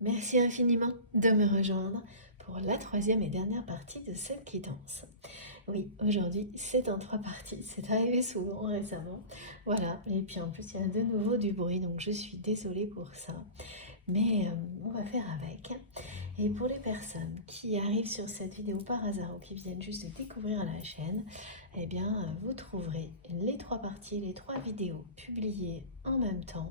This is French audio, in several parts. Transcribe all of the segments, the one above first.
Merci infiniment de me rejoindre pour la troisième et dernière partie de cette guidance. Oui, aujourd'hui c'est en trois parties, c'est arrivé souvent récemment. Voilà, et puis en plus il y a de nouveau du bruit, donc je suis désolée pour ça. Mais on va faire avec. Et pour les personnes qui arrivent sur cette vidéo par hasard ou qui viennent juste de découvrir la chaîne, eh bien vous trouverez les trois parties, les trois vidéos publiées en même temps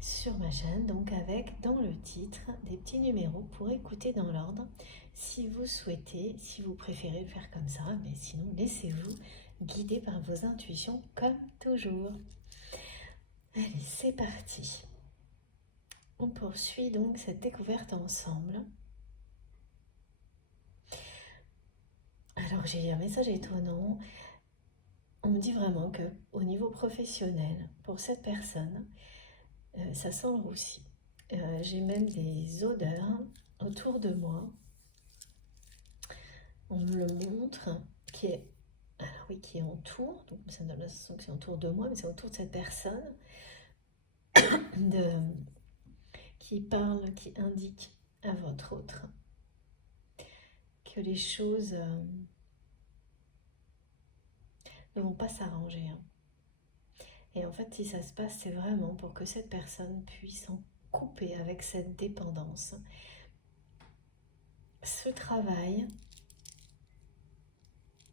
sur ma chaîne, donc avec dans le titre des petits numéros pour écouter dans l'ordre si vous souhaitez, si vous préférez le faire comme ça, mais sinon laissez-vous guider par vos intuitions comme toujours. Allez, c'est parti. On poursuit donc cette découverte ensemble. Alors j'ai eu un message étonnant. On me dit vraiment que au niveau professionnel, pour cette personne, ça sent le roussi. J'ai même des odeurs autour de moi. On me le montre, qui est, alors oui, qui est autour, donc ça me donne la sensation que c'est autour de moi, mais c'est autour de cette personne de, qui parle, qui indique à votre autre que les choses ne vont pas s'arranger. Et en fait, si ça se passe, c'est vraiment pour que cette personne puisse en couper avec cette dépendance. Ce travail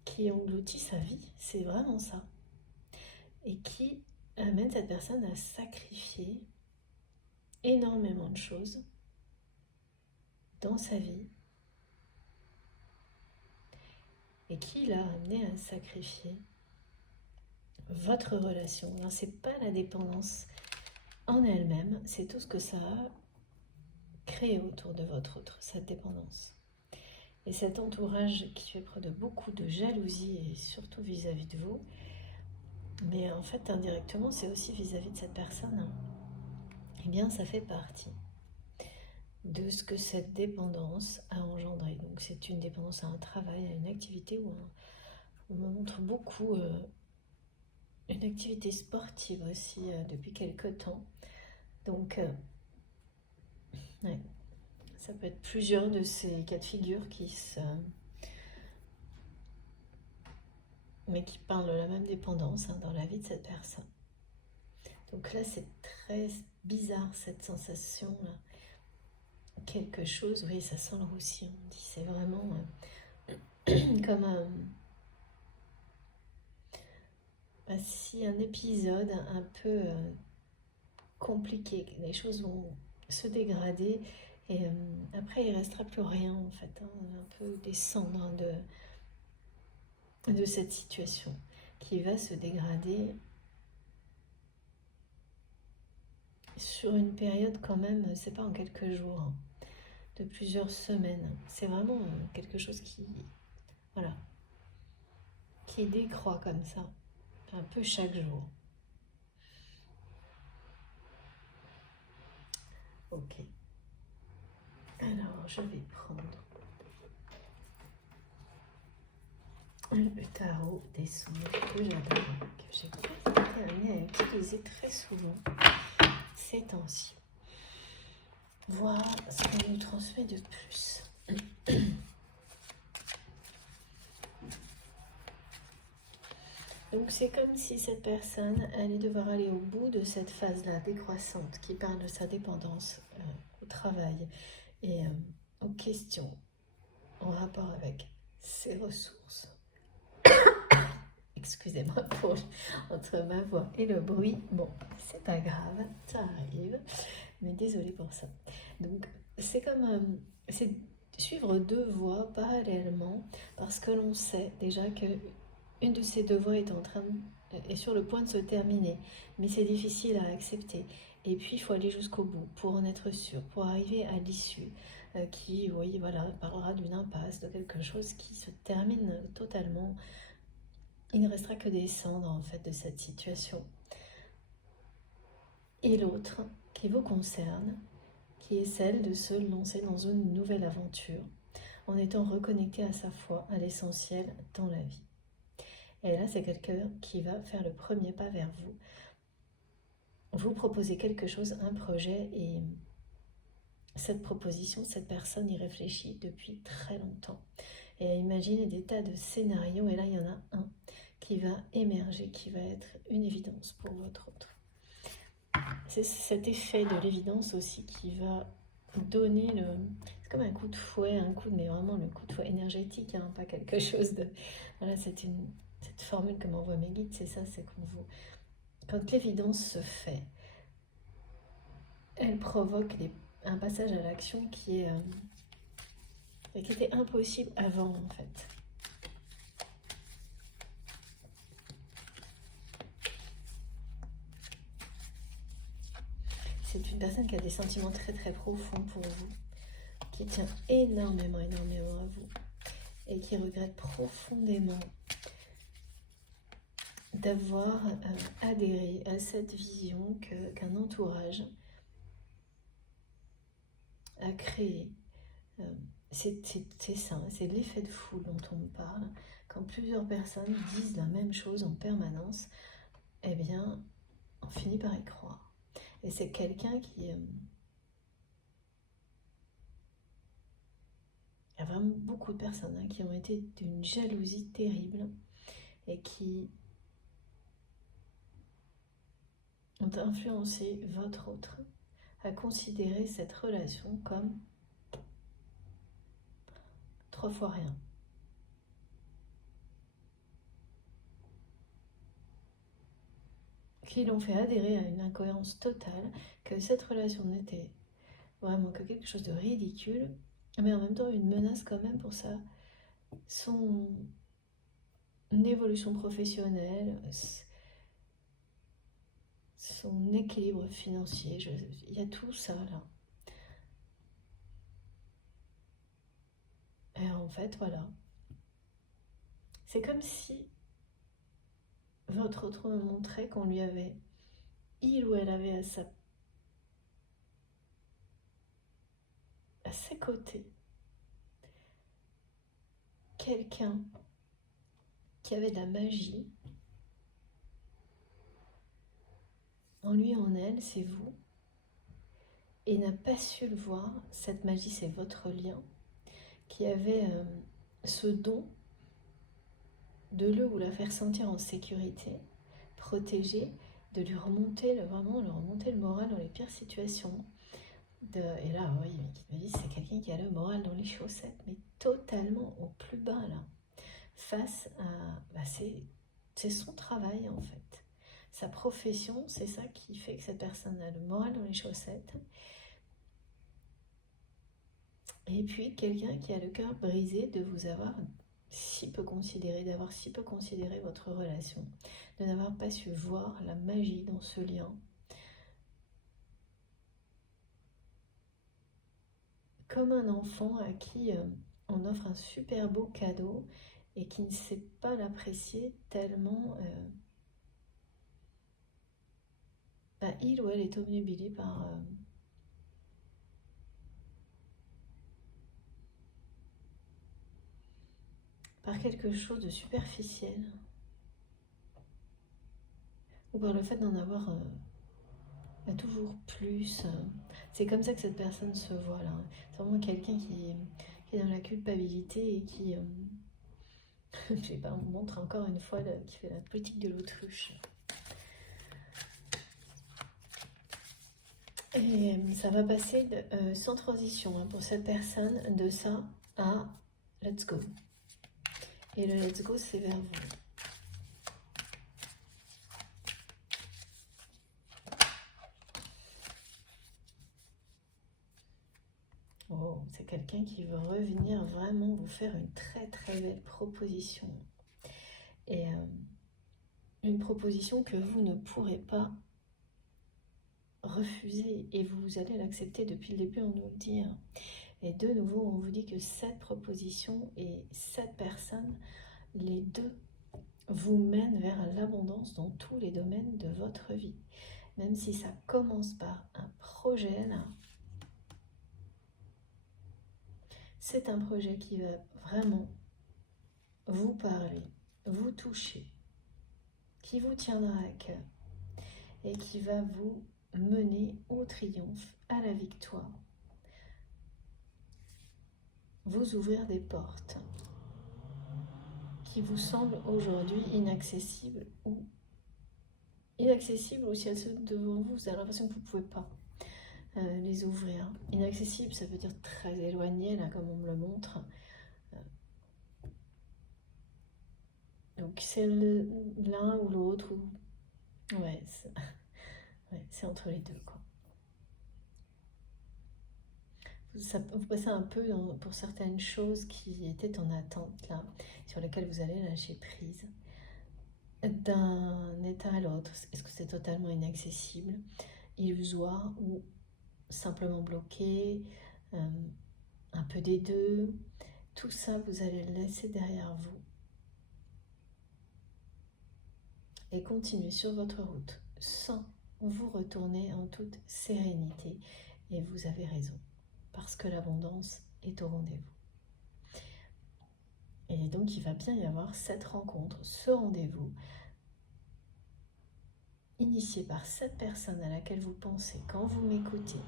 qui engloutit sa vie, c'est vraiment ça. Et qui amène cette personne à sacrifier énormément de choses dans sa vie et qui l'a amené à sacrifier votre relation. Alors, c'est pas la dépendance en elle-même, c'est tout ce que ça a créé autour de votre autre, cette dépendance. Et cet entourage qui fait preuve de beaucoup de jalousie et surtout vis-à-vis de vous, mais en fait indirectement c'est aussi vis-à-vis de cette personne, eh bien ça fait partie de ce que cette dépendance a engendré. Donc c'est une dépendance à un travail, à une activité où on me montre beaucoup une activité sportive aussi depuis quelques temps. Donc ouais, ça peut être plusieurs de ces cas de figure mais qui parlent de la même dépendance dans la vie de cette personne. Donc là, c'est très bizarre cette sensation-là. Quelque chose, oui, ça sent le roussi, on dit. C'est vraiment comme si un épisode un peu compliqué, les choses vont se dégrader et après il restera plus rien en fait, un peu des cendres de cette situation qui va se dégrader sur une période quand même, c'est pas en quelques jours, de plusieurs semaines. C'est vraiment quelque chose voilà, qui décroît comme ça, un peu chaque jour. Ok. Alors, je vais prendre le tarot des songes que j'adore, que j'ai pas été amenée à utiliser très souvent ces temps-ci. Voir ce qu'on nous transmet de plus. Donc c'est comme si cette personne allait devoir aller au bout de cette phase-là décroissante qui parle de sa dépendance au travail et aux questions en rapport avec ses ressources. Excusez-moi pour entre ma voix et le bruit. Bon, c'est pas grave, ça arrive, mais désolée pour ça. Donc, c'est comme c'est suivre deux voies parallèlement parce que l'on sait déjà que une de ces deux voies est sur le point de se terminer, mais c'est difficile à accepter. Et puis, il faut aller jusqu'au bout pour en être sûr, pour arriver à l'issue qui, oui, voilà, parlera d'une impasse, de quelque chose qui se termine totalement. Il ne restera que des cendres en fait de cette situation. Et l'autre qui vous concerne, qui est celle de se lancer dans une nouvelle aventure en étant reconnecté à sa foi, à l'essentiel dans la vie. Et là, c'est quelqu'un qui va faire le premier pas vers vous proposer quelque chose, un projet, et cette proposition, cette personne y réfléchit depuis très longtemps. Et à imaginer des tas de scénarios, et là il y en a un qui va émerger, qui va être une évidence pour votre autre. C'est cet effet de l'évidence aussi qui va donner le... C'est comme un coup de fouet, mais vraiment le coup de fouet énergétique, hein, pas quelque chose de... Voilà, cette formule que m'envoient mes guides, c'est ça, c'est quand l'évidence se fait, elle provoque un passage à l'action qui était impossible avant, en fait. C'est une personne qui a des sentiments très très profonds pour vous, qui tient énormément à vous et qui regrette profondément d'avoir adhéré à cette vision qu'un entourage a créée. C'est ça, c'est l'effet de foule dont on me parle. Quand plusieurs personnes disent la même chose en permanence, eh bien, on finit par y croire. Et c'est quelqu'un qui... il y a vraiment beaucoup de personnes hein, qui ont été d'une jalousie terrible et qui ont influencé votre autre à considérer cette relation comme 3 fois rien. Qui l'ont fait adhérer à une incohérence totale, que cette relation n'était vraiment que quelque chose de ridicule, mais en même temps une menace quand même pour son évolution professionnelle, son équilibre financier, il y a tout ça là. Et en fait, voilà. C'est comme si votre autre me montrait qu'on lui avait, il ou elle avait à ses côtés quelqu'un qui avait de la magie. En lui, en elle, c'est vous. Et n'a pas su le voir. Cette magie, c'est votre lien. Qui avait ce don de le ou la faire sentir en sécurité, protégé, de lui remonter le moral dans les pires situations. Et là, oui, il me dit, c'est quelqu'un qui a le moral dans les chaussettes, mais totalement au plus bas, là. Face à... c'est son travail, en fait. Sa profession, c'est ça qui fait que cette personne a le moral dans les chaussettes. Et puis, quelqu'un qui a le cœur brisé de vous avoir si peu considéré, d'avoir si peu considéré votre relation, de n'avoir pas su voir la magie dans ce lien. Comme un enfant à qui on offre un super beau cadeau et qui ne sait pas l'apprécier tellement il ou elle est obnubilé par quelque chose de superficiel ou par le fait d'en avoir toujours plus. C'est comme ça que cette personne se voit là. C'est vraiment quelqu'un qui est dans la culpabilité et qui, je sais pas, on montre encore une fois qui fait la politique de l'autruche. Et ça va passer sans transition hein, pour cette personne de ça à let's go. Et le let's go, c'est vers vous. Oh, c'est quelqu'un qui veut revenir vraiment vous faire une très très belle proposition. Et une proposition que vous ne pourrez pas refuser et vous allez l'accepter depuis le début, on nous le dit. Hein. Et de nouveau, on vous dit que cette proposition et cette personne, les deux, vous mènent vers l'abondance dans tous les domaines de votre vie. Même si ça commence par un projet, là, c'est un projet qui va vraiment vous parler, vous toucher, qui vous tiendra à cœur et qui va vous mener au triomphe, à la victoire, vous ouvrir des portes qui vous semblent aujourd'hui inaccessibles ou si elles sont devant vous, vous avez l'impression que vous ne pouvez pas les ouvrir. Inaccessible, ça veut dire très éloigné, là, comme on me le montre. Donc c'est l'un ou l'autre, ou... ouais, c'est entre les deux, quoi. Vous passez un peu pour certaines choses qui étaient en attente, là, sur lesquelles vous allez lâcher prise. D'un état à l'autre, est-ce que c'est totalement inaccessible, illusoire ou simplement bloqué, un peu des deux? Tout ça, vous allez le laisser derrière vous et continuer sur votre route sans vous retourner en toute sérénité. Et vous avez raison, parce que l'abondance est au rendez-vous. Et donc, il va bien y avoir cette rencontre, ce rendez-vous, initié par cette personne à laquelle vous pensez quand vous m'écoutez.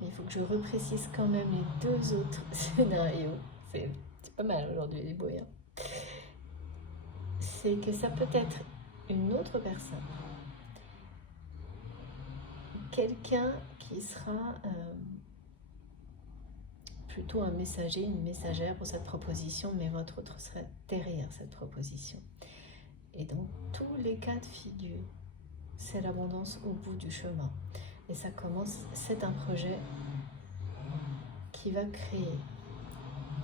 Mais il faut que je reprécise quand même les deux autres scénarios. C'est pas mal aujourd'hui, les boyens. C'est que ça peut être une autre personne, quelqu'un qui sera plutôt un messager, une messagère pour cette proposition, mais votre autre serait derrière cette proposition. Et dans tous les cas de figure, c'est l'abondance au bout du chemin. Et ça commence, c'est un projet qui va créer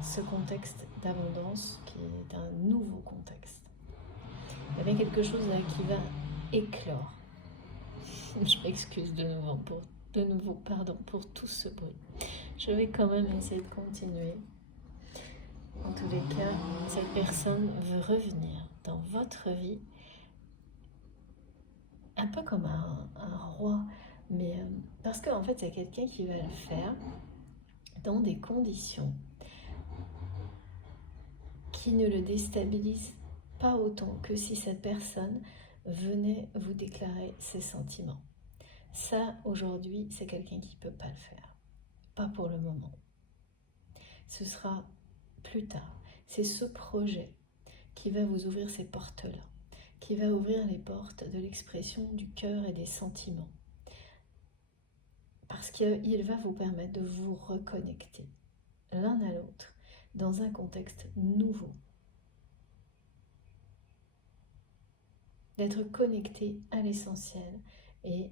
ce contexte d'abondance qui est un nouveau contexte. Il y avait quelque chose là qui va éclore. Je m'excuse de nouveau, pardon pour tout ce bruit. Je vais quand même essayer de continuer. En tous les cas, cette personne veut revenir dans votre vie un peu comme un roi, mais parce qu'en fait, c'est quelqu'un qui va le faire dans des conditions qui ne le déstabilisent pas autant que si cette personne venait vous déclarer ses sentiments. Ça, aujourd'hui, c'est quelqu'un qui ne peut pas le faire. Pas pour le moment. Ce sera plus tard. C'est ce projet qui va vous ouvrir ces portes-là, qui va ouvrir les portes de l'expression du cœur et des sentiments. Parce qu'il va vous permettre de vous reconnecter l'un à l'autre dans un contexte nouveau. D'être connecté à l'essentiel et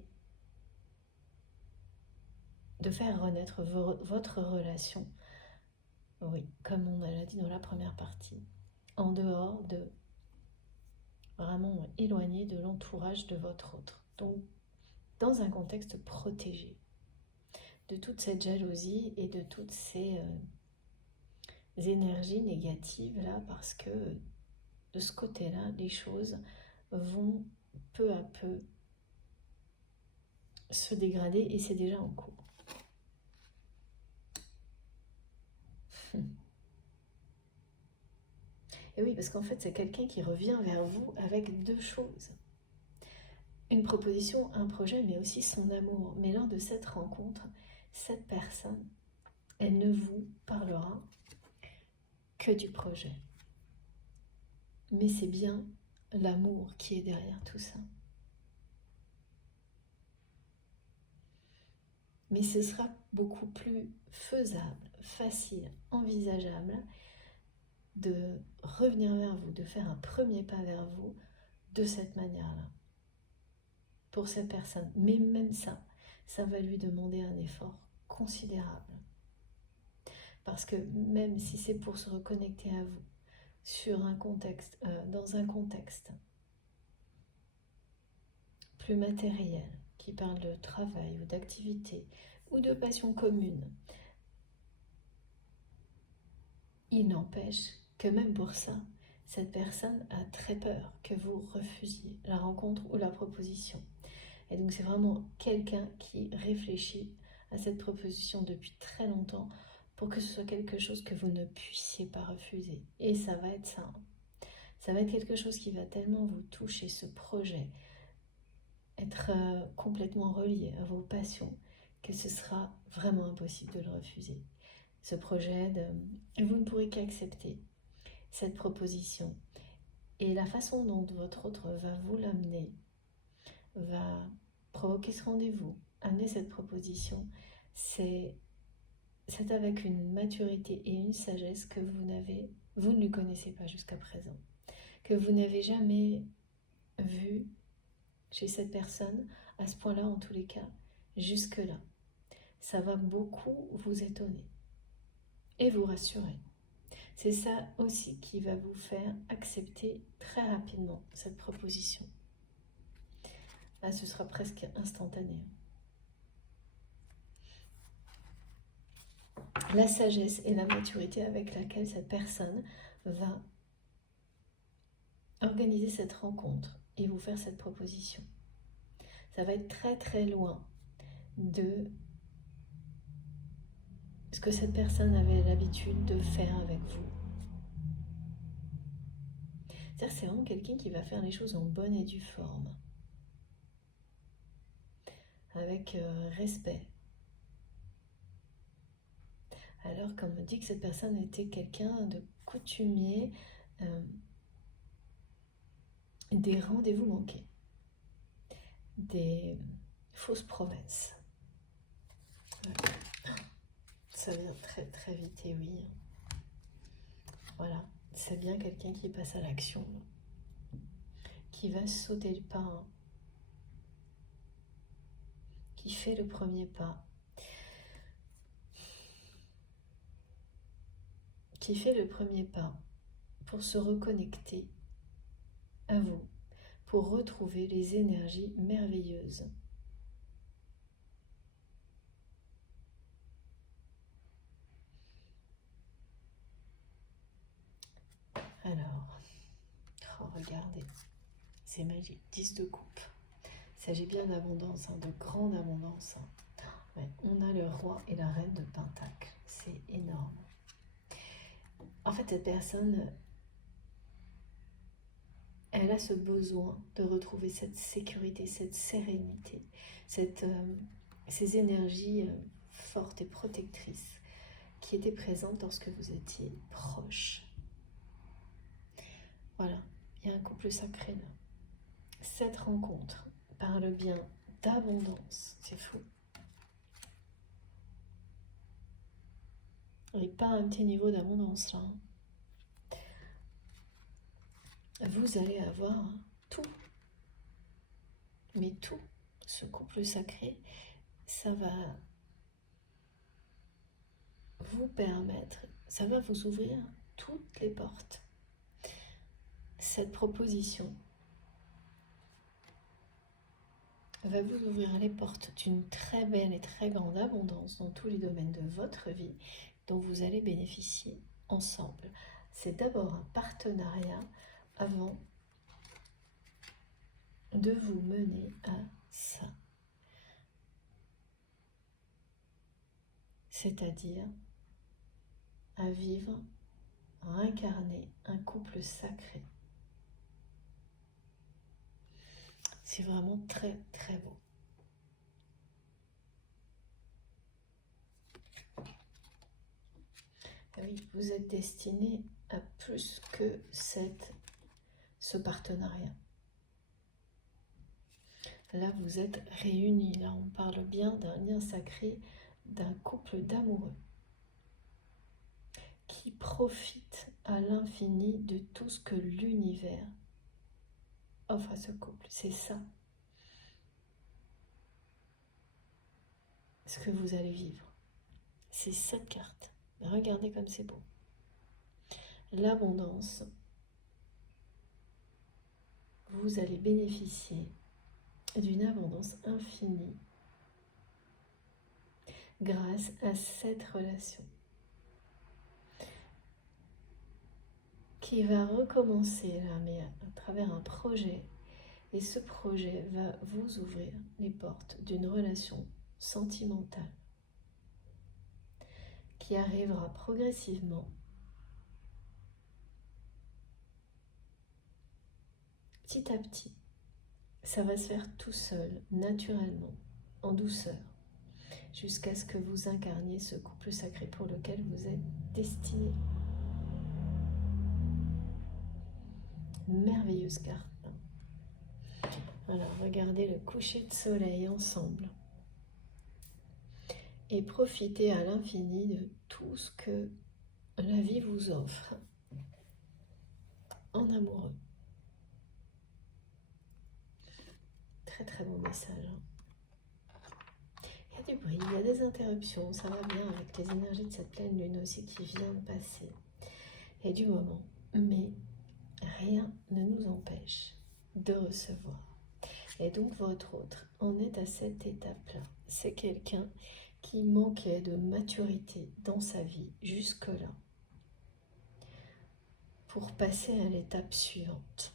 de faire renaître votre relation, oui, comme on l'a dit dans la première partie, en dehors de, vraiment éloigné de l'entourage de votre autre. Donc, dans un contexte protégé de toute cette jalousie et de toutes ces énergies négatives là, parce que de ce côté-là, les choses vont peu à peu se dégrader et c'est déjà en cours. Et oui, parce qu'en fait, c'est quelqu'un qui revient vers vous avec deux choses. Une proposition, un projet, mais aussi son amour. Mais lors de cette rencontre, cette personne, elle ne vous parlera que du projet. Mais c'est bien l'amour qui est derrière tout ça. Mais ce sera beaucoup plus faisable, facile, envisageable de revenir vers vous, de faire un premier pas vers vous de cette manière-là. Pour cette personne. Mais même ça, ça va lui demander un effort considérable. Parce que même si c'est pour se reconnecter à vous, sur un contexte, dans un contexte plus matériel, qui parle de travail ou d'activité ou de passion commune, il n'empêche que même pour ça, cette personne a très peur que vous refusiez la rencontre ou la proposition. Et donc c'est vraiment quelqu'un qui réfléchit à cette proposition depuis très longtemps pour que ce soit quelque chose que vous ne puissiez pas refuser. Et ça va être ça. Ça va être quelque chose qui va tellement vous toucher, ce projet, être complètement relié à vos passions, que ce sera vraiment impossible de le refuser. ce projet, et vous ne pourrez qu'accepter cette proposition. Et la façon dont votre autre va vous l'amener, va provoquer ce rendez-vous, amener cette proposition, c'est avec une maturité et une sagesse que vous ne lui connaissez pas jusqu'à présent, que vous n'avez jamais vu chez cette personne, à ce point-là en tous les cas, jusque-là. Ça va beaucoup vous étonner et vous rassurer. C'est ça aussi qui va vous faire accepter très rapidement cette proposition. Là, ce sera presque instantané. La sagesse et la maturité avec laquelle cette personne va organiser cette rencontre et vous faire cette proposition. Ça va être très très loin de ce que cette personne avait l'habitude de faire avec vous. C'est-à-dire c'est vraiment quelqu'un qui va faire les choses en bonne et due forme, avec respect. Alors qu'on me dit que cette personne était quelqu'un de coutumier, des rendez-vous manqués, des fausses promesses. Ça vient très très vite, et oui. Voilà, c'est bien quelqu'un qui passe à l'action, qui va sauter le pas, qui fait le premier pas, qui fait le premier pas pour se reconnecter à vous, pour retrouver les énergies merveilleuses. Alors, oh, regardez, c'est magique, 10 de coupe. Il s'agit bien d'abondance, de grande abondance. Ouais, on a le roi et la reine de Pentacle, c'est énorme. En fait, cette personne, elle a ce besoin de retrouver cette sécurité, cette sérénité, ces énergies fortes et protectrices qui étaient présentes lorsque vous étiez proches. Voilà, il y a un couple sacré là. Cette rencontre parle bien d'abondance, c'est fou. Et pas un petit niveau d'abondance là. Vous allez avoir tout. Mais tout, ce couple sacré, ça va vous permettre, ça va vous ouvrir toutes les portes. Cette proposition va vous ouvrir les portes d'une très belle et très grande abondance dans tous les domaines de votre vie dont vous allez bénéficier ensemble. C'est d'abord un partenariat avant de vous mener à ça. C'est-à-dire à vivre, à incarner un couple sacré. C'est vraiment très très beau. Oui, vous êtes destiné à plus que ce partenariat. Là, vous êtes réunis. Là, on parle bien d'un lien sacré, d'un couple d'amoureux qui profite à l'infini de tout ce que l'univers offre à ce couple. C'est ça ce que vous allez vivre. C'est cette carte. Regardez comme c'est beau. L'abondance. Vous allez bénéficier d'une abondance infinie grâce à cette relation qui va recommencer là, mais à travers un projet. Et ce projet va vous ouvrir les portes d'une relation sentimentale qui arrivera progressivement, petit à petit. Ça va se faire tout seul, naturellement, en douceur. jusqu'à ce que vous incarniez ce couple sacré pour lequel vous êtes destiné. Merveilleuse carte. Alors, regardez le coucher de soleil ensemble. Et profitez à l'infini de tout ce que la vie vous offre en amoureux. Très très beau message. Il y a du bruit, il y a des interruptions, ça va bien avec les énergies de cette pleine lune aussi qui vient de passer. Et du moment, mais rien ne nous empêche de recevoir. Et donc votre autre en est à cette étape-là. C'est quelqu'un qui manquait de maturité dans sa vie jusque-là pour passer à l'étape suivante.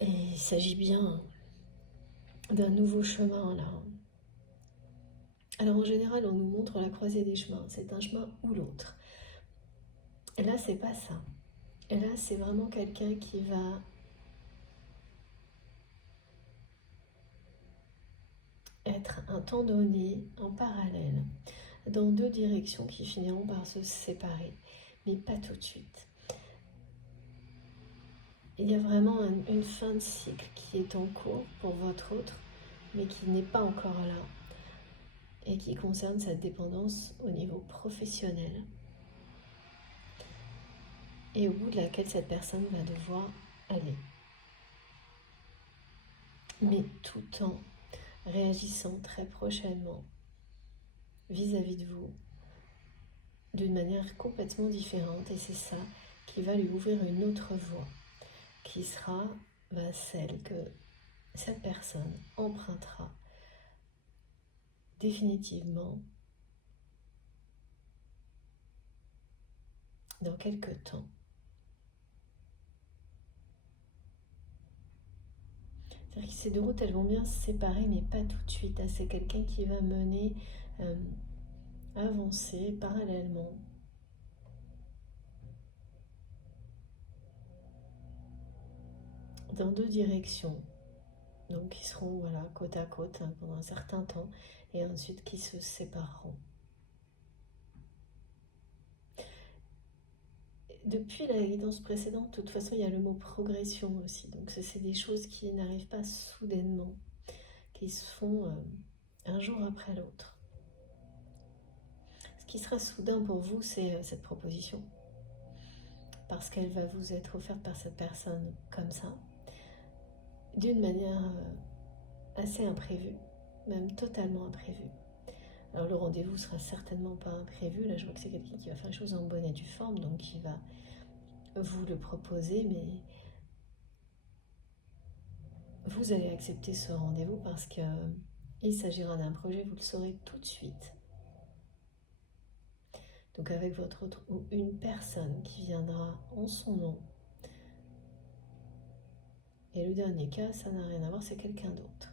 Et il s'agit bien d'un nouveau chemin là. Alors en général, on nous montre la croisée des chemins. C'est un chemin ou l'autre. Et là, c'est pas ça. Et là, c'est vraiment quelqu'un qui va être un temps donné en parallèle dans deux directions qui finiront par se séparer, mais pas tout de suite. Il y a vraiment une fin de cycle qui est en cours pour votre autre, mais qui n'est pas encore là, et qui concerne sa dépendance au niveau professionnel, et au bout de laquelle cette personne va devoir aller. Mais tout en réagissant très prochainement vis-à-vis de vous, d'une manière complètement différente, et c'est ça qui va lui ouvrir une autre voie, qui sera celle que cette personne empruntera définitivement dans quelques temps. C'est-à-dire que ces deux routes, elles vont bien se séparer, mais pas tout de suite. C'est quelqu'un qui va mener, avancer parallèlement dans deux directions. Donc qui seront côte à côte pendant un certain temps, et ensuite qui se sépareront. Depuis la guidance précédente, de toute façon, il y a le mot progression aussi. Donc c'est des choses qui n'arrivent pas soudainement, qui se font un jour après l'autre. Ce qui sera soudain pour vous, c'est cette proposition, parce qu'elle va vous être offerte par cette personne comme ça, d'une manière assez imprévue, même totalement imprévue. Alors le rendez-vous sera certainement pas imprévu. Là, je vois que c'est quelqu'un qui va faire les choses en bonne et due forme, donc qui va vous le proposer, mais vous allez accepter ce rendez-vous parce qu'il s'agira d'un projet, vous le saurez tout de suite. Donc avec votre autre ou une personne qui viendra en son nom. Et le dernier cas, ça n'a rien à voir, c'est quelqu'un d'autre.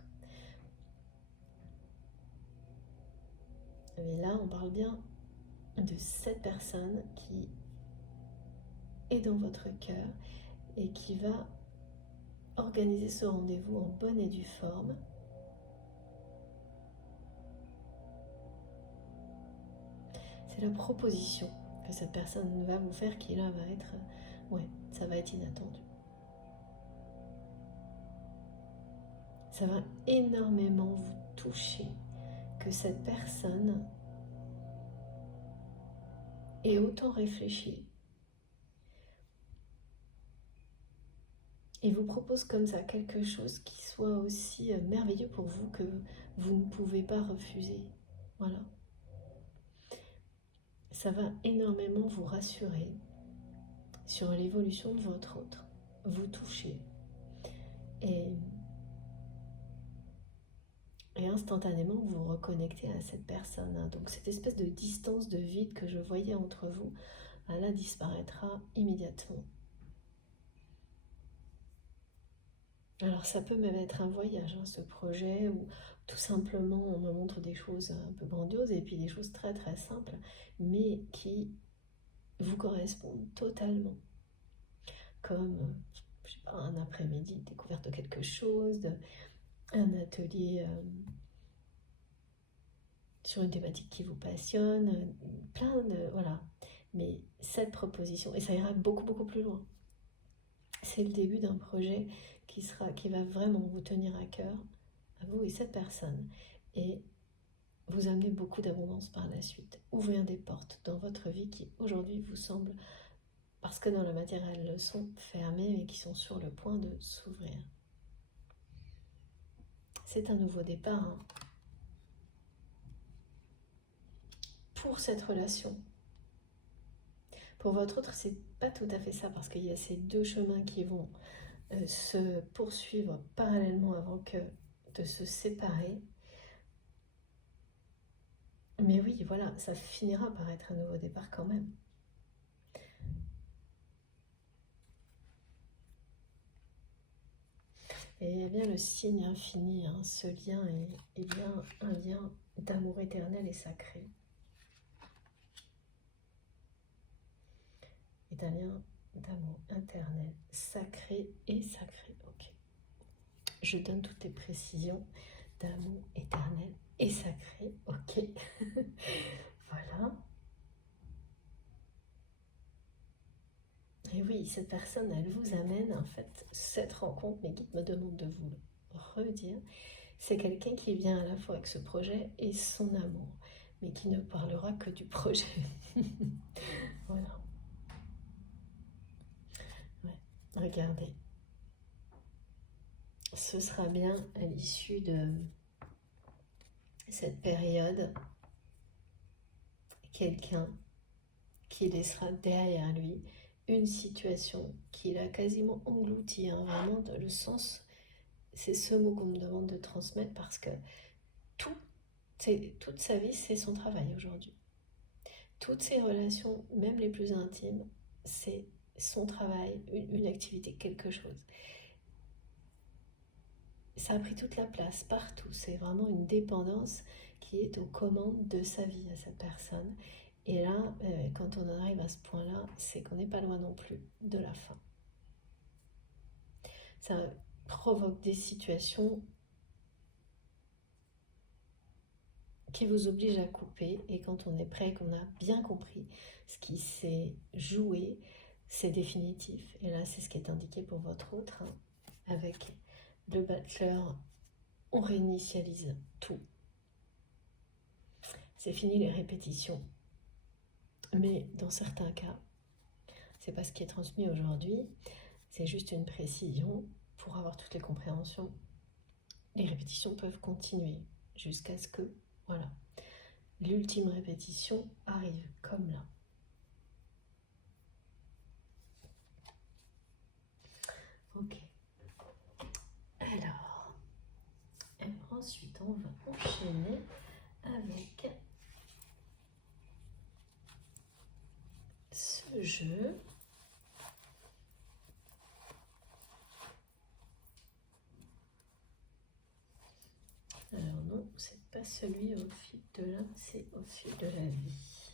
Mais là, on parle bien de cette personne qui est dans votre cœur et qui va organiser ce rendez-vous en bonne et due forme. C'est la proposition que cette personne va vous faire qui là va être, ça va être inattendu. Ça va énormément vous toucher que cette personne ait autant réfléchi et vous propose comme ça quelque chose qui soit aussi merveilleux pour vous que vous ne pouvez pas refuser. Voilà. Ça va énormément vous rassurer sur l'évolution de votre autre, vous toucher et instantanément vous reconnecter à cette personne. Donc cette espèce de distance, de vide que je voyais entre vous, là disparaîtra immédiatement. Alors ça peut même être un voyage, ce projet, ou tout simplement on me montre des choses un peu grandioses et puis des choses très très simples, mais qui vous correspondent totalement. Comme je sais pas, un après-midi, découverte de quelque chose, un atelier sur une thématique qui vous passionne, plein de... Voilà. Mais cette proposition, et ça ira beaucoup, beaucoup plus loin. C'est le début d'un projet qui va vraiment vous tenir à cœur, à vous et cette personne, et vous amener beaucoup d'abondance par la suite. Ouvrir des portes dans votre vie qui aujourd'hui vous semblent, parce que dans la matière elles sont fermées, mais qui sont sur le point de s'ouvrir. C'est un nouveau départ hein, pour cette relation. Pour votre autre, c'est pas tout à fait ça, parce qu'il y a ces deux chemins qui vont se poursuivre parallèlement avant que de se séparer. Mais oui, voilà, ça finira par être un nouveau départ quand même. Et il y a bien le signe infini, hein, ce lien est bien un lien d'amour éternel et sacré. Est un lien d'amour éternel, sacré et sacré. Ok. Je donne toutes les précisions d'amour éternel et sacré. Ok. Voilà. Et oui, cette personne, elle vous amène en fait cette rencontre, mes guides me demandent de vous le redire. C'est quelqu'un qui vient à la fois avec ce projet et son amour, mais qui ne parlera que du projet. Voilà. Ouais. Regardez. Ce sera bien à l'issue de cette période quelqu'un qui laissera derrière lui une situation qu'il a quasiment engloutie, hein, vraiment dans le sens, c'est ce mot qu'on me demande de transmettre parce que toute sa vie c'est son travail aujourd'hui. Toutes ses relations, même les plus intimes, c'est son travail, une activité, quelque chose. Ça a pris toute la place partout, c'est vraiment une dépendance qui est aux commandes de sa vie à cette personne. Et là, quand on en arrive à ce point-là, c'est qu'on n'est pas loin non plus de la fin. Ça provoque des situations qui vous obligent à couper. Et quand on est prêt, qu'on a bien compris ce qui s'est joué, c'est définitif. Et là, c'est ce qui est indiqué pour votre autre. Hein, avec le battleur, on réinitialise tout. C'est fini les répétitions. Mais dans certains cas, c'est pas ce qui est transmis aujourd'hui, c'est juste une précision pour avoir toutes les compréhensions. Les répétitions peuvent continuer jusqu'à ce que, voilà, l'ultime répétition arrive, comme là. Ok. Alors, ensuite, on va enchaîner avec ce jeu. Alors non, c'est pas celui au fil de l'âme, c'est au fil de la vie.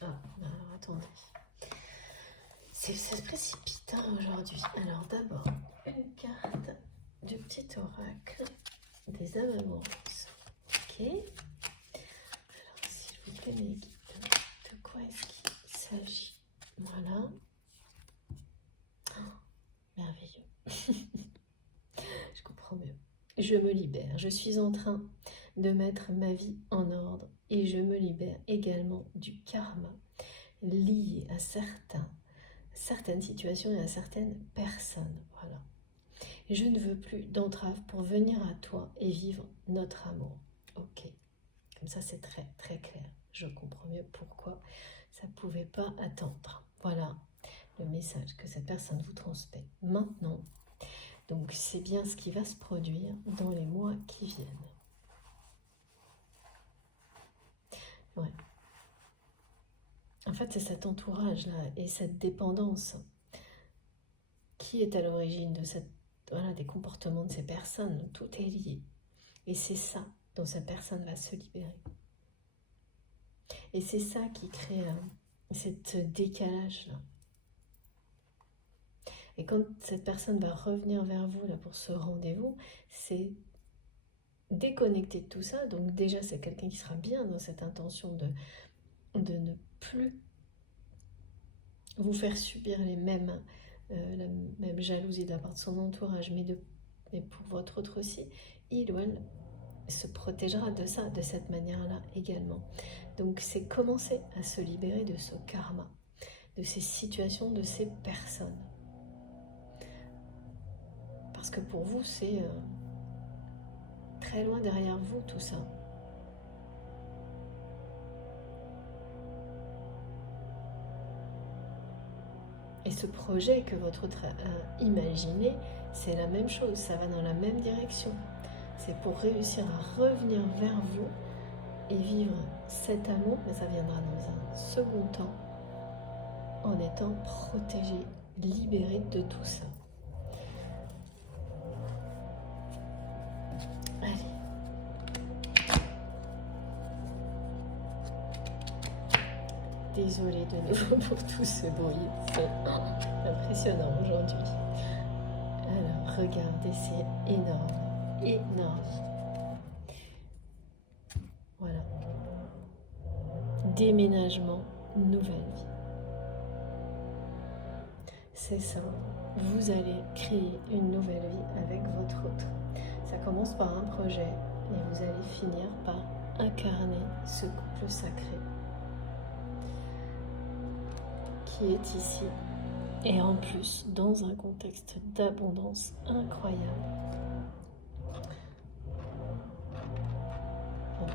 Ah, alors attendez. Ça se précipite hein, aujourd'hui. Alors d'abord, une carte du petit oracle des âmes amoureuses. Ok. Alors s'il vous plaît mes guides, de quoi est-ce qu'il s'agit? Voilà. Oh, merveilleux. Je comprends mieux. Je me libère. Je suis en train de mettre ma vie en ordre et je me libère également du karma lié à certaines situations et à certaines personnes. Voilà. Je ne veux plus d'entrave pour venir à toi et vivre notre amour. Ok. Comme ça, c'est très, très clair. Je comprends mieux pourquoi ça ne pouvait pas attendre. Voilà le message que cette personne vous transmet maintenant. Donc, c'est bien ce qui va se produire dans les mois qui viennent. Ouais. En fait, c'est cet entourage-là et cette dépendance qui est à l'origine de des comportements de ces personnes. Tout est lié. Et c'est ça dont cette personne va se libérer. Et c'est ça qui crée Cette décalage-là. Et quand cette personne va revenir vers vous là pour ce rendez-vous, c'est déconnecter de tout ça. Donc déjà, c'est quelqu'un qui sera bien dans cette intention de ne plus vous faire subir la même jalousie de la part de son entourage, mais pour votre autre aussi, il ou elle se protégera de ça, de cette manière-là également. Donc c'est commencer à se libérer de ce karma, de ces situations, de ces personnes. Parce que pour vous, c'est très loin derrière vous tout ça. Et ce projet que votre autre a imaginé, c'est la même chose, ça va dans la même direction. C'est pour réussir à revenir vers vous et vivre cet amour, mais ça viendra dans un second temps, en étant protégé, libéré de tout ça. Allez. Désolée de nouveau pour tout ce bruit, c'est impressionnant aujourd'hui. Alors, regardez, c'est énorme, énorme. Voilà. Déménagement, nouvelle vie. C'est ça, vous allez créer une nouvelle vie avec votre autre. Ça commence par un projet et vous allez finir par incarner ce couple sacré qui est ici et en plus dans un contexte d'abondance incroyable. Bon.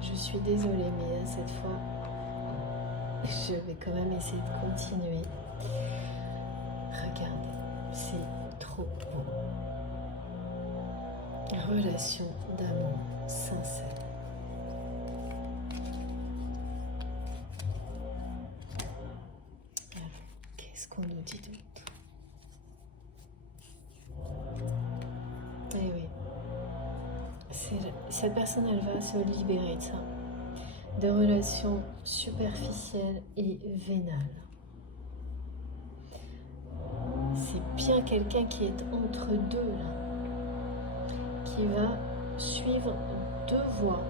Je suis désolée, mais cette fois, je vais quand même essayer de continuer. Regardez, c'est trop beau. Relation d'amour sincère. Alors, qu'est-ce qu'on nous dit d'autre? Eh oui, cette personne, elle va se libérer de ça, de relations superficielles et vénales. C'est bien quelqu'un qui est entre deux là, qui va suivre deux voies.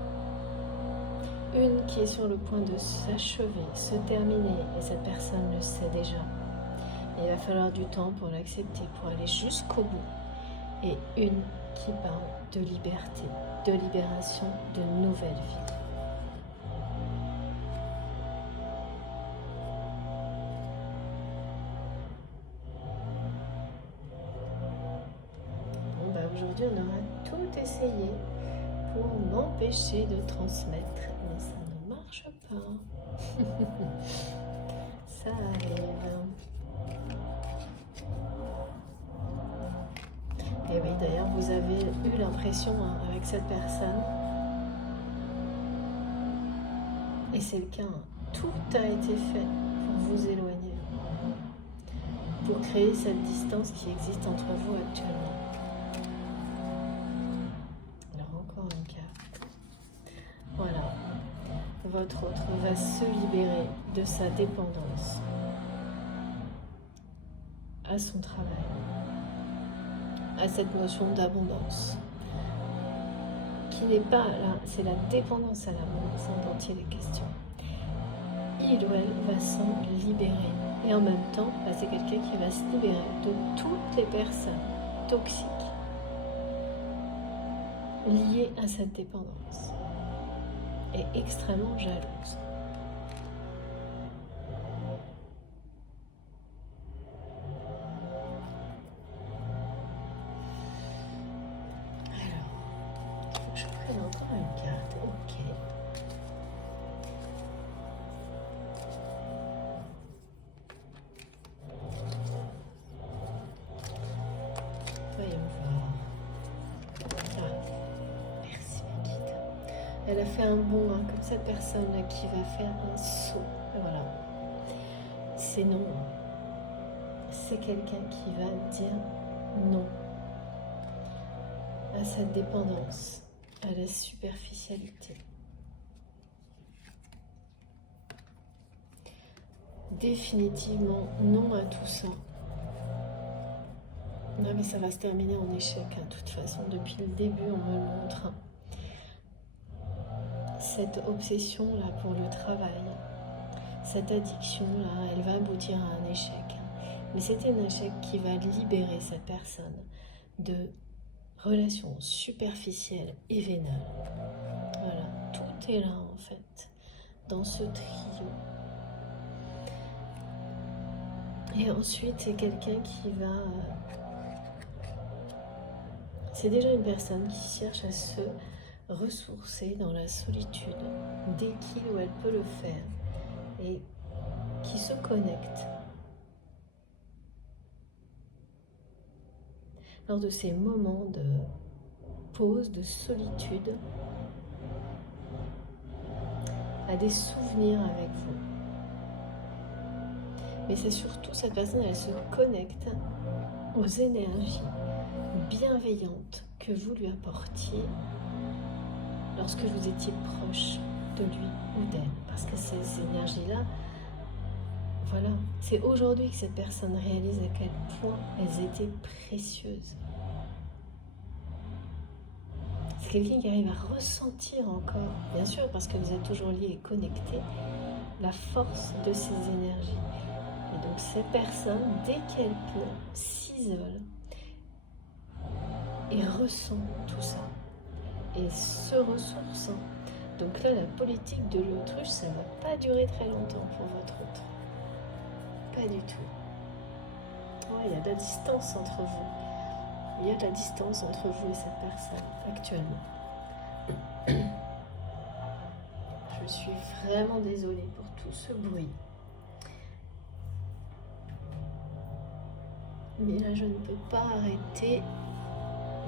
Une qui est sur le point de s'achever, se terminer, et cette personne le sait déjà. Et il va falloir du temps pour l'accepter, pour aller jusqu'au bout. Et une qui parle de liberté, de libération, de nouvelle vie. Bon, bah aujourd'hui, on aura tout essayé pour m'empêcher de transmettre, mais ça ne marche pas. Ça arrive. Et oui, d'ailleurs, vous avez eu l'impression avec cette personne, et c'est le cas, tout a été fait pour vous éloigner, pour créer cette distance qui existe entre vous actuellement. Alors encore une carte. Voilà. Votre autre va se libérer de sa dépendance à son travail, à cette notion d'abondance, qui n'est pas là, c'est la dépendance à l'abondance dont il est question. Il ou elle va s'en libérer. Et en même temps, c'est quelqu'un qui va se libérer de toutes les personnes toxiques liées à cette dépendance et extrêmement jalouses. Je prenne encore une carte, ok. Voyons voir. Ah, merci ma guide. Elle a fait un bond, comme cette personne-là qui va faire un saut. Et voilà. C'est non. C'est quelqu'un qui va dire non à cette dépendance, à la superficialité. définitivement non à tout ça. Non mais ça va se terminer en échec, de toute façon, depuis le début on me le montre. Cette obsession-là pour le travail, cette addiction-là, elle va aboutir à un échec. Mais c'est un échec qui va libérer cette personne de relations superficielles et vénales. Voilà, tout est là en fait, dans ce trio. Et ensuite, c'est quelqu'un qui va... c'est déjà une personne qui cherche à se ressourcer dans la solitude dès qu'il ou elle peut le faire et qui se connecte lors de ces moments de pause, de solitude, à des souvenirs avec vous. Mais c'est surtout cette personne, elle se connecte aux énergies bienveillantes que vous lui apportiez lorsque vous étiez proche de lui ou d'elle. Parce que ces énergies-là, voilà, c'est aujourd'hui que cette personne réalise à quel point elles étaient précieuses. C'est quelqu'un qui arrive à ressentir encore, bien sûr, parce que vous êtes toujours liés et connectés, la force de ces énergies. Et donc cette personne, dès qu'elle peut, s'isole et ressent tout ça. Et se ressourçant. Donc là, la politique de l'autruche, ça ne va pas durer très longtemps pour votre autre. Pas du tout. Ouais, il y a de la distance entre vous. Il y a de la distance entre vous et cette personne, actuellement. Je suis vraiment désolée pour tout ce bruit. Mais là, je ne peux pas arrêter.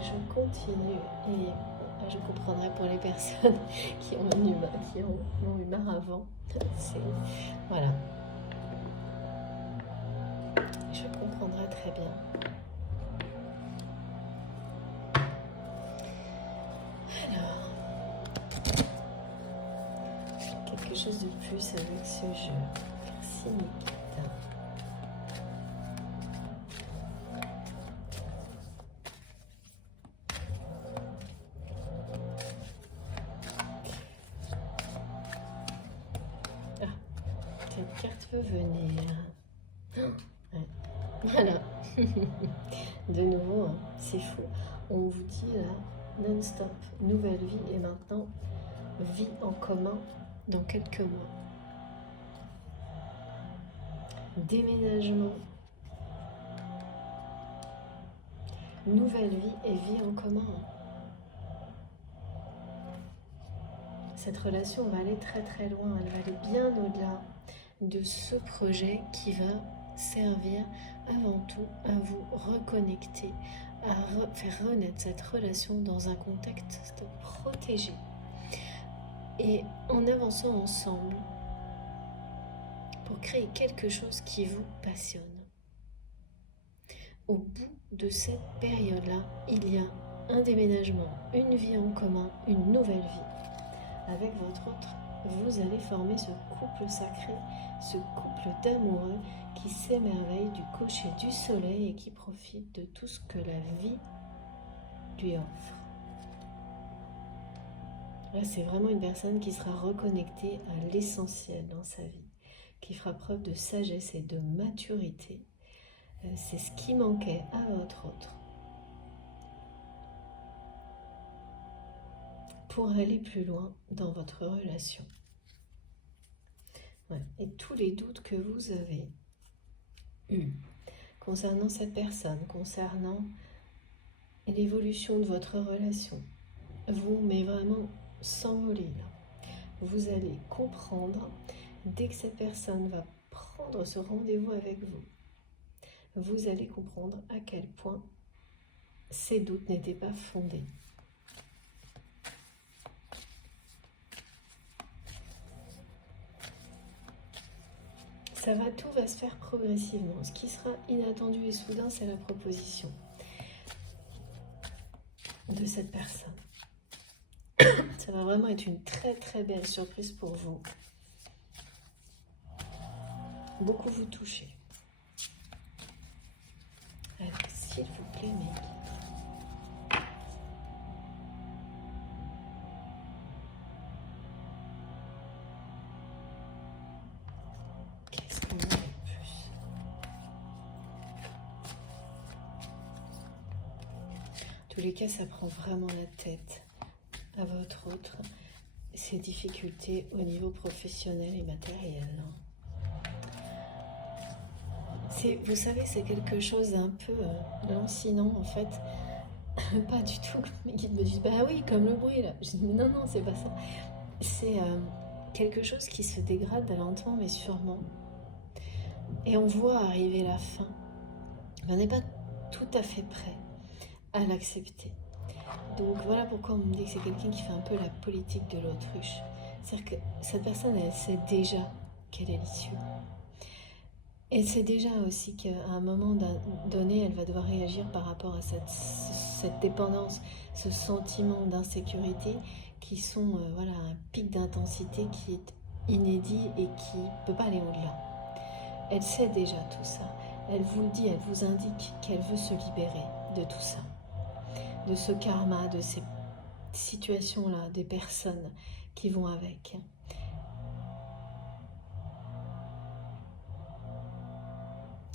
Je continue. Et là, je comprendrai pour les personnes qui ont eu marre avant. Voilà. Je comprendrai très bien. Alors, quelque chose de plus avec ce jeu. Merci Nikita. Ah, cette carte peut venir. Ouais. Voilà. De nouveau, hein, c'est fou. On vous dit là, non-stop, nouvelle vie et maintenant, vie en commun dans quelques mois. Déménagement, nouvelle vie et vie en commun. Cette relation va aller très très loin, elle va aller bien au-delà de ce projet qui va servir avant tout à vous reconnecter, à faire renaître cette relation dans un contexte protégé. Et en avançant ensemble pour créer quelque chose qui vous passionne. Au bout de cette période-là, il y a un déménagement, une vie en commun, une nouvelle vie. Avec votre autre, vous allez former ce couple sacré, ce couple d'amoureux qui s'émerveille du coucher du soleil et qui profite de tout ce que la vie lui offre. Là, c'est vraiment une personne qui sera reconnectée à l'essentiel dans sa vie, qui fera preuve de sagesse et de maturité. C'est ce qui manquait à votre autre pour aller plus loin dans votre relation. Ouais. Et tous les doutes que vous avez concernant cette personne, concernant l'évolution de votre relation, vous mais vraiment s'envoler là. Vous allez comprendre dès que cette personne va prendre ce rendez-vous avec vous. Vous allez comprendre à quel point ces doutes n'étaient pas fondés. Tout va se faire progressivement. Ce qui sera inattendu et soudain, c'est la proposition de cette personne. Ça va vraiment être une très très belle surprise pour vous. beaucoup vous toucher. Alors, s'il vous plaît, mes guides. Qu'est-ce qu'on a de plus? En tous les cas, ça prend vraiment la tête à votre autre, ces difficultés au niveau professionnel et matériel. Vous savez, c'est quelque chose d'un peu lancinant en fait. Pas du tout. Mes guides me disent, bah oui, comme le bruit là. Je dis, non, non, c'est pas ça. C'est quelque chose qui se dégrade lentement mais sûrement. Et on voit arriver la fin. On n'est pas tout à fait prêt à l'accepter. Donc voilà pourquoi on me dit que c'est quelqu'un qui fait un peu la politique de l'autruche. C'est-à-dire que cette personne, elle sait déjà quelle est l'issue. Elle sait déjà aussi qu'à un moment donné, elle va devoir réagir par rapport à cette dépendance, ce sentiment d'insécurité qui sont voilà, un pic d'intensité qui est inédit et qui ne peut pas aller au-delà. Elle sait déjà tout ça. Elle vous le dit, elle vous indique qu'elle veut se libérer de tout ça, de ce karma, de ces situations-là, des personnes qui vont avec.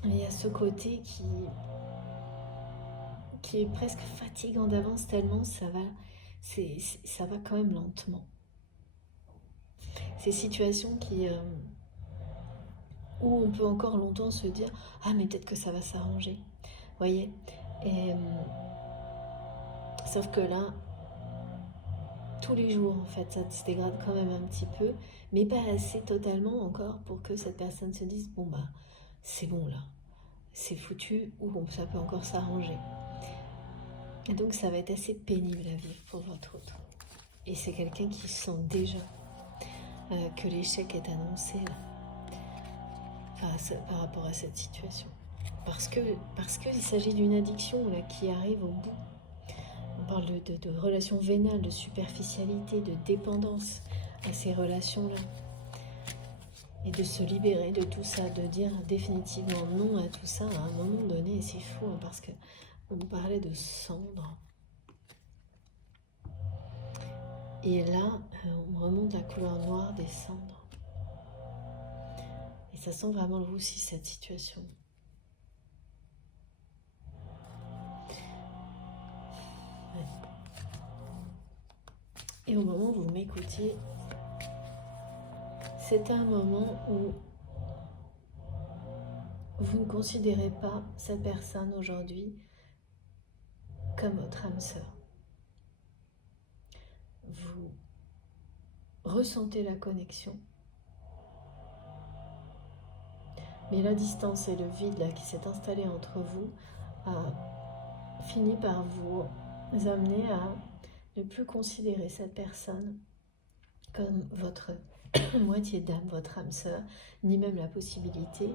Il y a ce côté qui est presque fatigant d'avance tellement ça va quand même lentement. Ces situations où on peut encore longtemps se dire « Ah mais peut-être que ça va s'arranger ». Vous voyez. Et, sauf que là, tous les jours en fait, ça se dégrade quand même un petit peu, mais pas assez totalement encore pour que cette personne se dise « Bon bah, c'est bon là, c'est foutu » ou « ça peut encore s'arranger ». Et donc ça va être assez pénible à vivre pour votre autre. Et c'est quelqu'un qui sent déjà que l'échec est annoncé là, par rapport à cette situation. Parce qu'il s'agit d'une addiction là, qui arrive au bout. On parle de relations vénales, de superficialité, de dépendance à ces relations-là. Et de se libérer de tout ça, de dire définitivement non à tout ça à un moment donné. Et c'est fou hein, parce qu'on parlait de cendres. Et là, on remonte la couleur noire des cendres. Et ça sent vraiment vous aussi cette situation. Ouais. Et au moment où vous m'écoutiez, c'est un moment où vous ne considérez pas cette personne aujourd'hui comme votre âme sœur. Vous ressentez la connexion, mais la distance et le vide là, qui s'est installé entre vous a fini par vous amener à ne plus considérer cette personne comme votre moitié d'âme, votre âme sœur, ni même la possibilité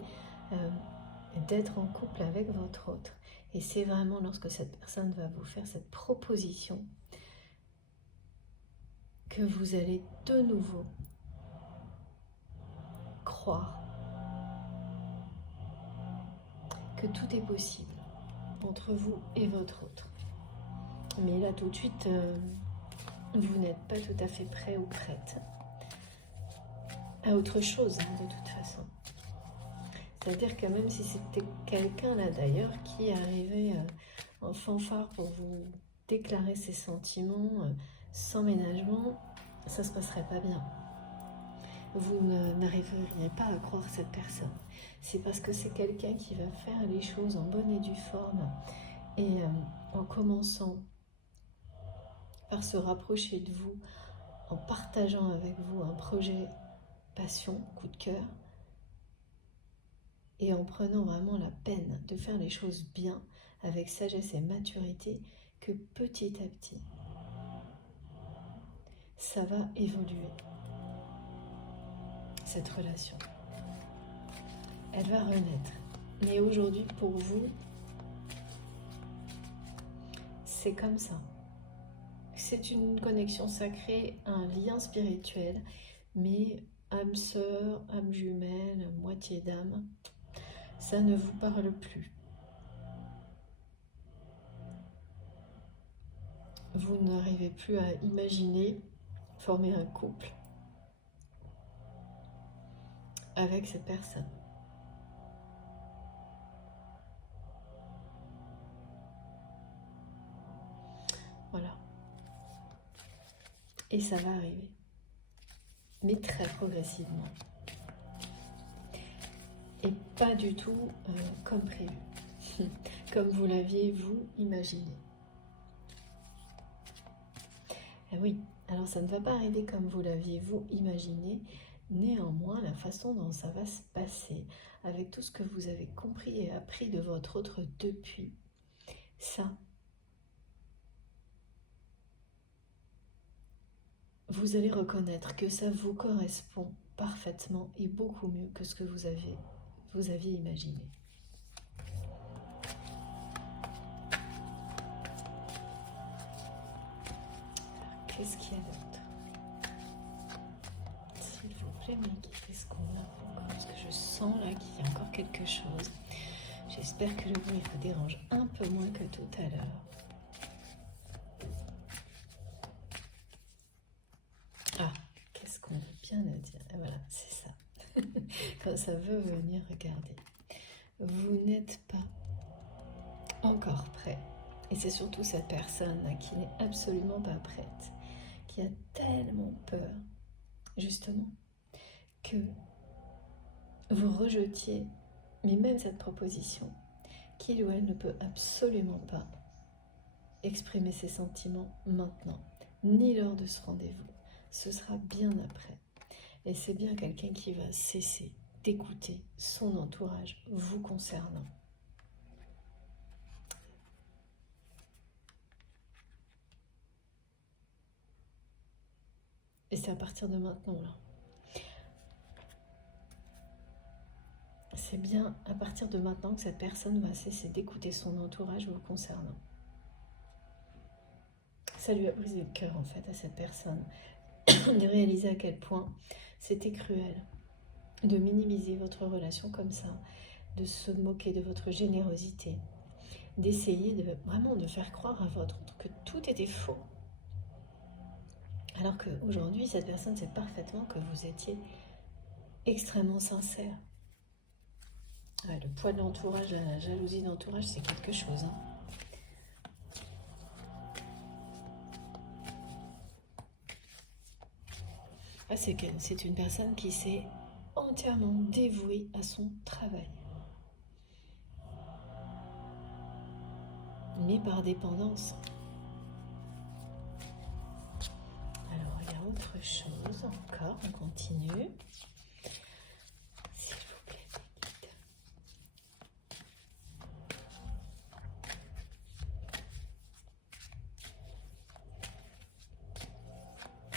d'être en couple avec votre autre. Et c'est vraiment lorsque cette personne va vous faire cette proposition que vous allez de nouveau croire que tout est possible entre vous et votre autre. Mais là tout de suite, vous n'êtes pas tout à fait prêt ou prête à autre chose hein, de toute façon. C'est-à-dire que même si c'était quelqu'un là d'ailleurs qui arrivait en fanfare pour vous déclarer ses sentiments sans ménagement, ça se passerait pas bien. Vous n'arriveriez pas à croire cette personne. C'est parce que c'est quelqu'un qui va faire les choses en bonne et due forme et en commençant par se rapprocher de vous, en partageant avec vous un projet passion, coup de cœur, et en prenant vraiment la peine de faire les choses bien, avec sagesse et maturité, que petit à petit, ça va évoluer. Cette relation, elle va renaître. Mais aujourd'hui, pour vous, c'est comme ça. C'est une connexion sacrée, un lien spirituel, mais âme sœur, âme jumelle, moitié d'âme, ça ne vous parle plus. Vous n'arrivez plus à imaginer former un couple avec cette personne. Voilà. Et ça va arriver. Mais très progressivement. Et pas du tout comme prévu. Comme vous l'aviez vous imaginé. Et oui, alors ça ne va pas arriver comme vous l'aviez vous imaginé. Néanmoins, la façon dont ça va se passer, avec tout ce que vous avez compris et appris de votre autre depuis, ça, vous allez reconnaître que ça vous correspond parfaitement et beaucoup mieux que ce que vous aviez imaginé. Qu'est-ce qu'il y a d'autre? S'il vous plaît, mais qu'est-ce qu'on a encore? Parce que je sens là qu'il y a encore quelque chose. J'espère que le bruit vous dérange un peu moins que tout à l'heure. Ah, qu'est-ce qu'on veut bien nous dire? Et voilà, c'est ça. Quand ça veut venir regarder. Vous n'êtes pas encore prêt. Et c'est surtout cette personne là qui n'est absolument pas prête, qui a tellement peur, justement, que vous rejetiez, mais même cette proposition, qu'il ou elle ne peut absolument pas exprimer ses sentiments maintenant, ni lors de ce rendez-vous. Ce sera bien après. Et c'est bien quelqu'un qui va cesser d'écouter son entourage vous concernant. Et c'est à partir de maintenant, là. C'est bien à partir de maintenant que cette personne va cesser d'écouter son entourage vous concernant. Ça lui a brisé le cœur, en fait, à cette personne, de réaliser à quel point c'était cruel de minimiser votre relation comme ça, de se moquer de votre générosité, d'essayer vraiment de faire croire à votre autre que tout était faux. Alors qu'aujourd'hui, cette personne sait parfaitement que vous étiez extrêmement sincère. Ouais, le poids de l'entourage, la jalousie d'entourage, c'est quelque chose. C'est une personne qui s'est entièrement dévouée à son travail. Mais par dépendance. Alors, il y a autre chose encore, on continue. S'il vous plaît, mes guides.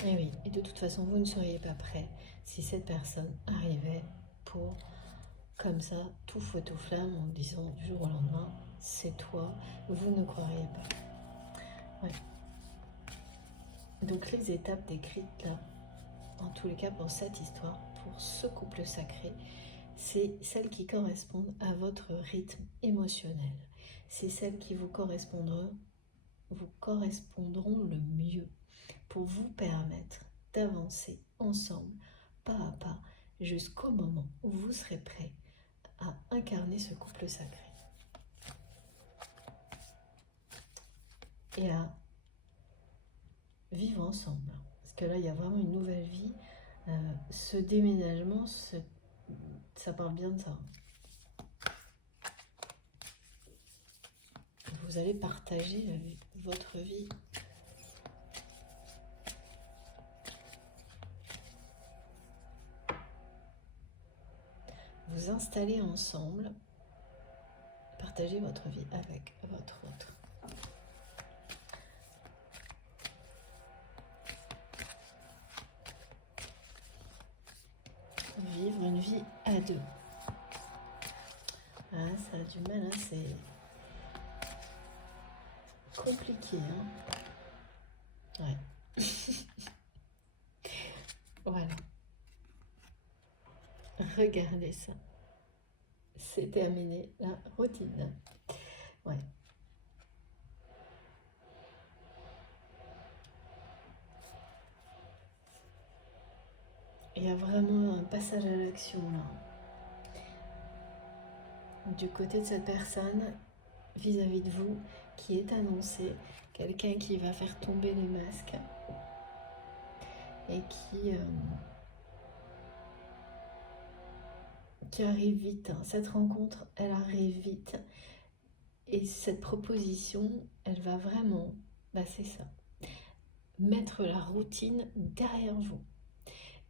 Et oui, et de toute façon, vous ne seriez pas prêt si cette personne arrivait pour, comme ça, tout feu tout flamme, en disant du jour au lendemain, c'est toi, vous ne croiriez pas. Ouais. Donc les étapes décrites là, en tous les cas pour cette histoire, pour ce couple sacré, c'est celles qui correspondent à votre rythme émotionnel. C'est celles qui vous correspondront le mieux pour vous permettre d'avancer ensemble, pas à pas, jusqu'au moment où vous serez prêt à incarner ce couple sacré. Et à vivre ensemble. Parce que là, il y a vraiment une nouvelle vie. Ce déménagement, ça parle bien de ça. Vous allez partager votre vie. Vous installer ensemble, partager votre vie avec votre autre. Vivre une vie à deux. Ah, ça a du mal, hein, c'est compliqué. Hein. Ouais. Voilà. regardez ça. C'est terminé, la routine. Ouais. Il y a vraiment un passage à l'action là. Du côté de cette personne, vis-à-vis de vous, qui est annoncé, quelqu'un qui va faire tomber les masques et qui arrive vite. Cette rencontre, elle arrive vite. Et cette proposition, elle va vraiment, c'est ça, mettre la routine derrière vous.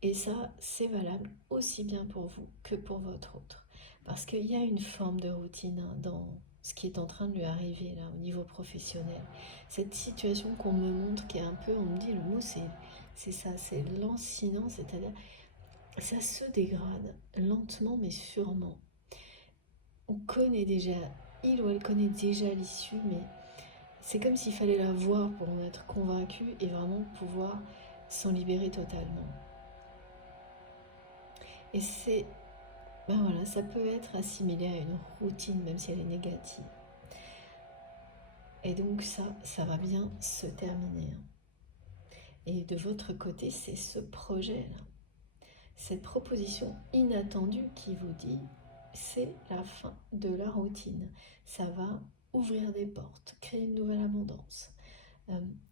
Et ça, c'est valable aussi bien pour vous que pour votre autre. Parce qu'il y a une forme de routine dans ce qui est en train de lui arriver là au niveau professionnel. Cette situation qu'on me montre qui est un peu, on me dit le mot c'est ça, c'est lancinant, c'est-à-dire ça se dégrade lentement mais sûrement. On connaît déjà, il ou elle connaît déjà l'issue, mais c'est comme s'il fallait la voir pour en être convaincu et vraiment pouvoir s'en libérer totalement. Et c'est, voilà, ça peut être assimilé à une routine, même si elle est négative. Et donc ça va bien se terminer. Et de votre côté, c'est ce projet-là, cette proposition inattendue qui vous dit, c'est la fin de la routine. Ça va ouvrir des portes, créer une nouvelle abondance,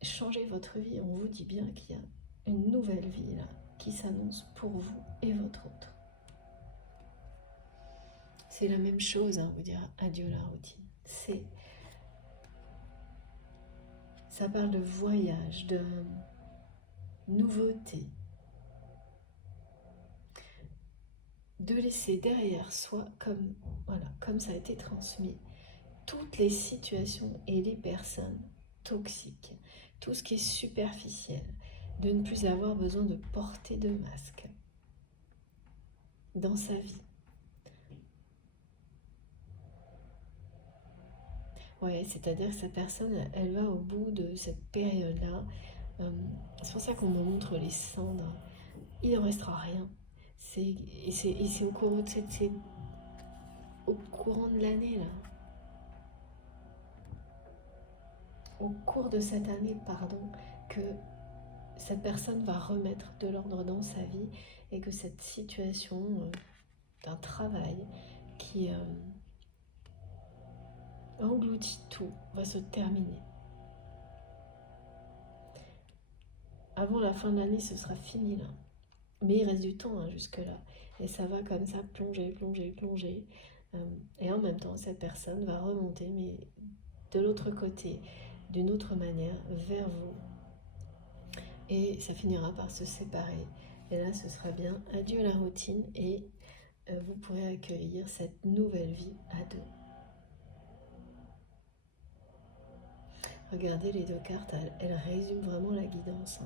changer votre vie. On vous dit bien qu'il y a une nouvelle vie là qui s'annonce pour vous et votre autre. C'est la même chose, vous dire adieu la routine. Ça parle de voyage, de nouveauté, de laisser derrière soi, comme ça a été transmis, toutes les situations et les personnes toxiques, tout ce qui est superficiel, de ne plus avoir besoin de porter de masque dans sa vie. Ouais, c'est-à-dire que cette personne, elle va au bout de cette période-là. C'est pour ça qu'on me montre les cendres. Il ne restera rien. C'est au courant de l'année, là. Au cours de cette année, pardon, que cette personne va remettre de l'ordre dans sa vie et que cette situation d'un travail qui engloutit tout va se terminer. Avant la fin de l'année, ce sera fini là. Mais il reste du temps jusque-là. Et ça va comme ça plonger. Et en même temps, cette personne va remonter, mais de l'autre côté, d'une autre manière, vers vous. Et ça finira par se séparer. Et là, ce sera bien adieu la routine et vous pourrez accueillir cette nouvelle vie à deux. Regardez les deux cartes, elles résument vraiment la guidance.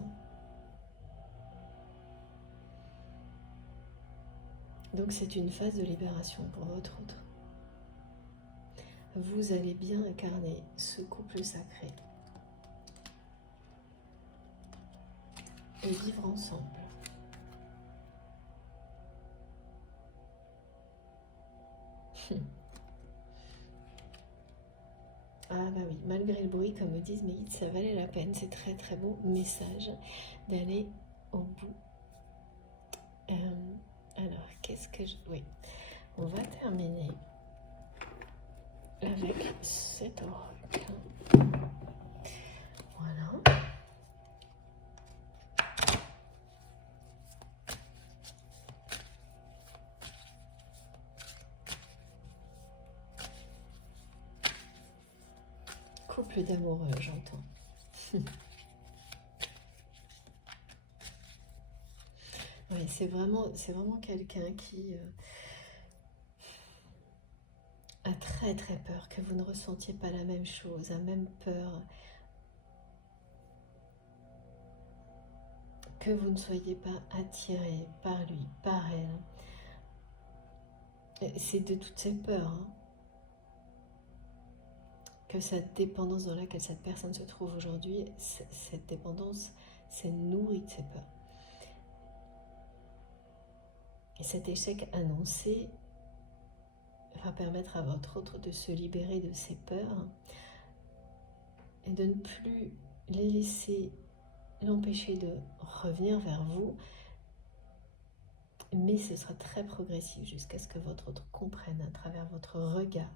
Donc c'est une phase de libération pour votre autre. Vous allez bien incarner ce couple sacré et vivre ensemble. Ah bah oui, malgré le bruit, comme me disent mes guides, ça valait la peine. C'est très très beau message d'aller au bout. Alors, qu'est-ce que je... Oui, on va terminer avec cet oracle. Voilà. Couple d'amoureux, j'entends. Oui, c'est vraiment quelqu'un qui a très très peur que vous ne ressentiez pas la même chose, a même peur que vous ne soyez pas attiré par lui, par elle. C'est de toutes ces peurs que cette dépendance dans laquelle cette personne se trouve aujourd'hui, cette dépendance, c'est nourri de ces peurs. Et cet échec annoncé va permettre à votre autre de se libérer de ses peurs et de ne plus les laisser l'empêcher de revenir vers vous, mais ce sera très progressif jusqu'à ce que votre autre comprenne à travers votre regard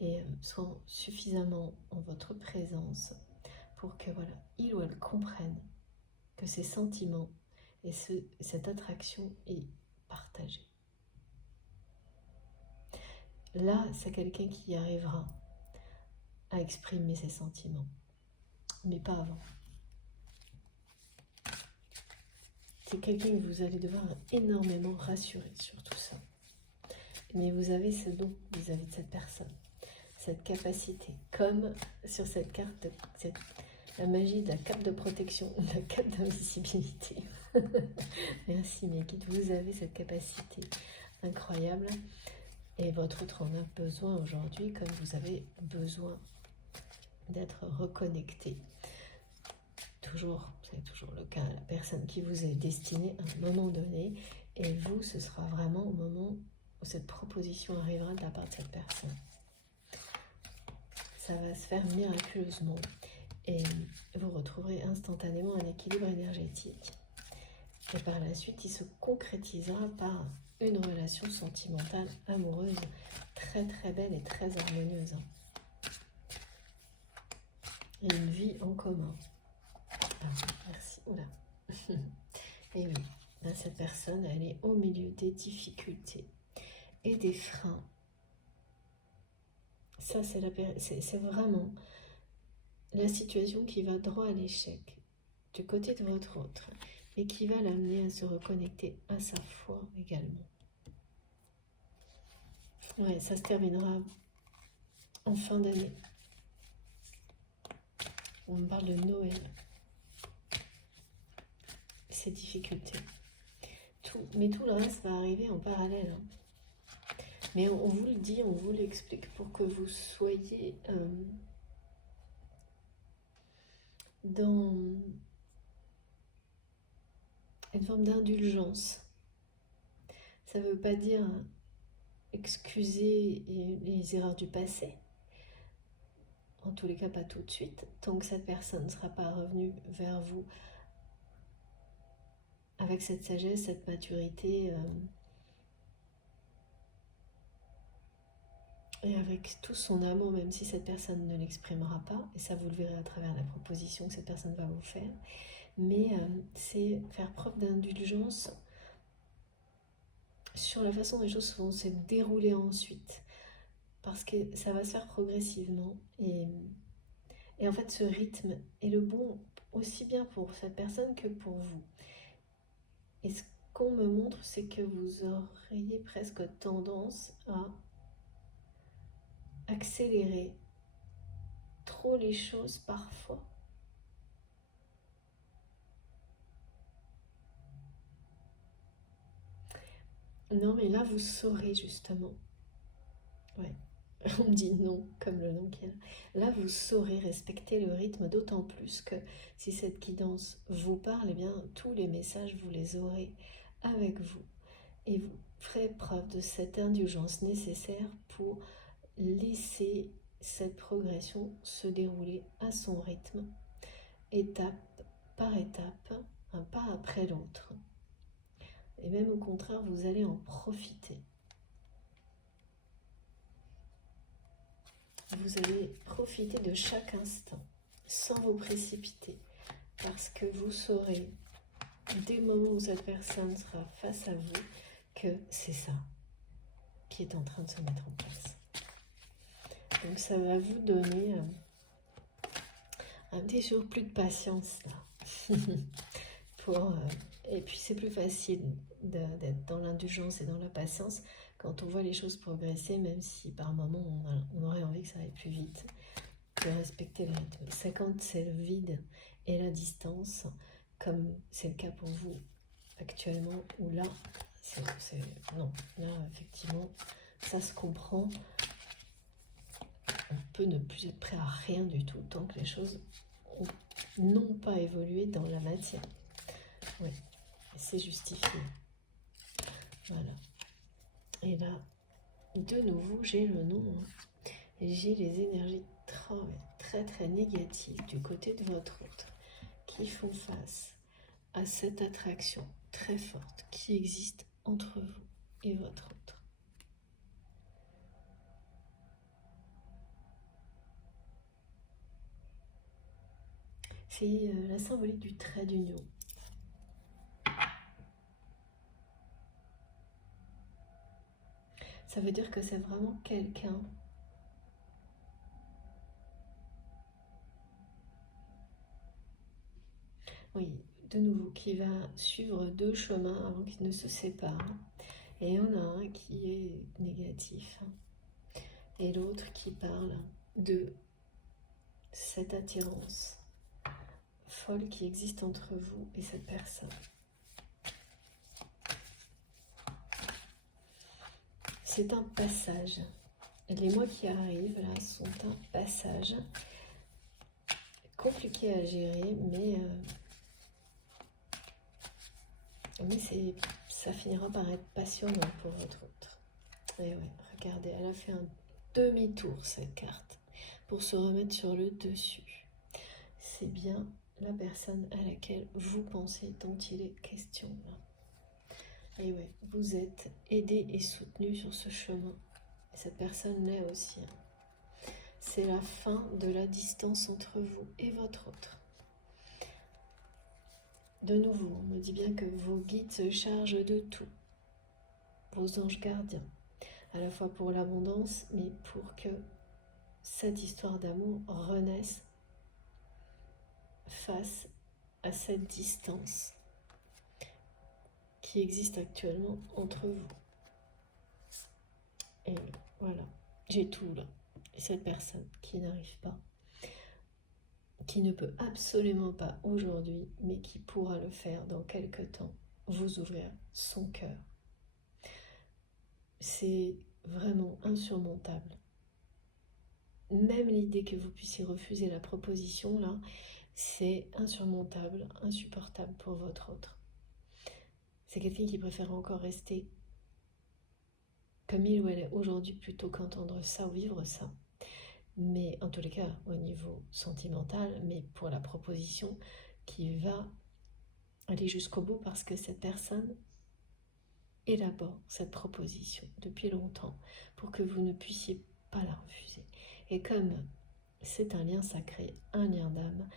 et soit suffisamment en votre présence pour que voilà, il ou elle comprenne que ces sentiments et cette attraction est partagée. Là, c'est quelqu'un qui arrivera à exprimer ses sentiments, mais pas avant. C'est quelqu'un que vous allez devoir énormément rassurer sur tout ça. Mais vous avez ce don vis-à-vis de cette personne, cette capacité, comme sur cette carte, la magie de la cape de protection, de la cape d'invisibilité. Merci mes guides, vous avez cette capacité incroyable et votre autre en a besoin aujourd'hui, comme vous avez besoin d'être reconnecté. Toujours, c'est toujours le cas, la personne qui vous est destinée à un moment donné, et vous, ce sera vraiment au moment où cette proposition arrivera de la part de cette personne. Ça va se faire miraculeusement et vous retrouverez instantanément un équilibre énergétique. Et par la suite, il se concrétisera par une relation sentimentale, amoureuse, très très belle et très harmonieuse. Et une vie en commun. Ah, merci. Oula. Et oui, là, cette personne, elle est au milieu des difficultés et des freins. Ça, c'est vraiment la situation qui va droit à l'échec du côté de votre autre et qui va l'amener à se reconnecter à sa foi également. Ouais, ça se terminera en fin d'année. On me parle de Noël. Ces difficultés. Mais tout le reste va arriver en parallèle. Mais on vous le dit, on vous l'explique pour que vous soyez dans une forme d'indulgence. Ça ne veut pas dire excuser les erreurs du passé. En tous les cas, pas tout de suite. Tant que cette personne ne sera pas revenue vers vous avec cette sagesse, cette maturité et avec tout son amour, même si cette personne ne l'exprimera pas, et ça vous le verrez à travers la proposition que cette personne va vous faire, mais c'est faire preuve d'indulgence sur la façon dont les choses vont se dérouler ensuite, parce que ça va se faire progressivement, et en fait ce rythme est le bon aussi bien pour cette personne que pour vous. Et ce qu'on me montre, c'est que vous auriez presque tendance à accélérer trop les choses parfois. Non, mais là, vous saurez justement. Ouais, on me dit non, comme le nom qu'il y a. Là, vous saurez respecter le rythme, d'autant plus que si cette guidance vous parle, eh bien, tous les messages, vous les aurez avec vous. Et vous ferez preuve de cette indulgence nécessaire pour laisser cette progression se dérouler à son rythme, étape par étape, un pas après l'autre. Et même au contraire, vous allez en profiter. Vous allez profiter de chaque instant, sans vous précipiter, parce que vous saurez, dès le moment où cette personne sera face à vous, que c'est ça qui est en train de se mettre en place. Donc ça va vous donner un petit surplus de patience là. Et puis c'est plus facile d'être dans l'indulgence et dans la patience quand on voit les choses progresser, même si par moments on aurait envie que ça aille plus vite, de respecter le rythme. C'est quand c'est le vide et la distance, comme c'est le cas pour vous actuellement, où là, non, là effectivement, ça se comprend. On peut ne plus être prêt à rien du tout tant que les choses n'ont pas évolué dans la matière. Oui, c'est justifié. Voilà. Et là, de nouveau, j'ai le nom. Et j'ai les énergies très très négatives du côté de votre autre qui font face à cette attraction très forte qui existe entre vous et votre autre. C'est la symbolique du trait d'union. Ça veut dire que c'est vraiment quelqu'un oui, de nouveau, qui va suivre deux chemins avant qu'ils ne se séparent. Et il y en a un qui est négatif et l'autre qui parle de cette attirance folle qui existe entre vous et cette personne. C'est un passage. Les mois qui arrivent là sont un passage compliqué à gérer, mais ça finira par être passionnant pour votre autre. Et ouais, regardez, elle a fait un demi-tour cette carte pour se remettre sur le dessus. C'est bien la personne à laquelle vous pensez dont il est question là. Et ouais, vous êtes aidé et soutenu sur ce chemin. Et cette personne l'est aussi. C'est la fin de la distance entre vous et votre autre. De nouveau, on me dit bien que vos guides se chargent de tout. Vos anges gardiens. À la fois pour l'abondance, mais pour que cette histoire d'amour renaisse face à cette distance qui existe actuellement entre vous. Et voilà, j'ai tout là. Et cette personne qui n'arrive pas, qui ne peut absolument pas aujourd'hui, mais qui pourra le faire dans quelque temps, vous ouvrir son cœur. C'est vraiment insurmontable. Même l'idée que vous puissiez refuser la proposition, là, c'est insurmontable, insupportable pour votre autre. C'est quelqu'un qui préfère encore rester comme il ou elle est aujourd'hui plutôt qu'entendre ça ou vivre ça. Mais en tous les cas, au niveau sentimental, mais pour la proposition qui va aller jusqu'au bout parce que cette personne élabore cette proposition depuis longtemps pour que vous ne puissiez pas la refuser. Et comme c'est un lien sacré, un lien d'âme,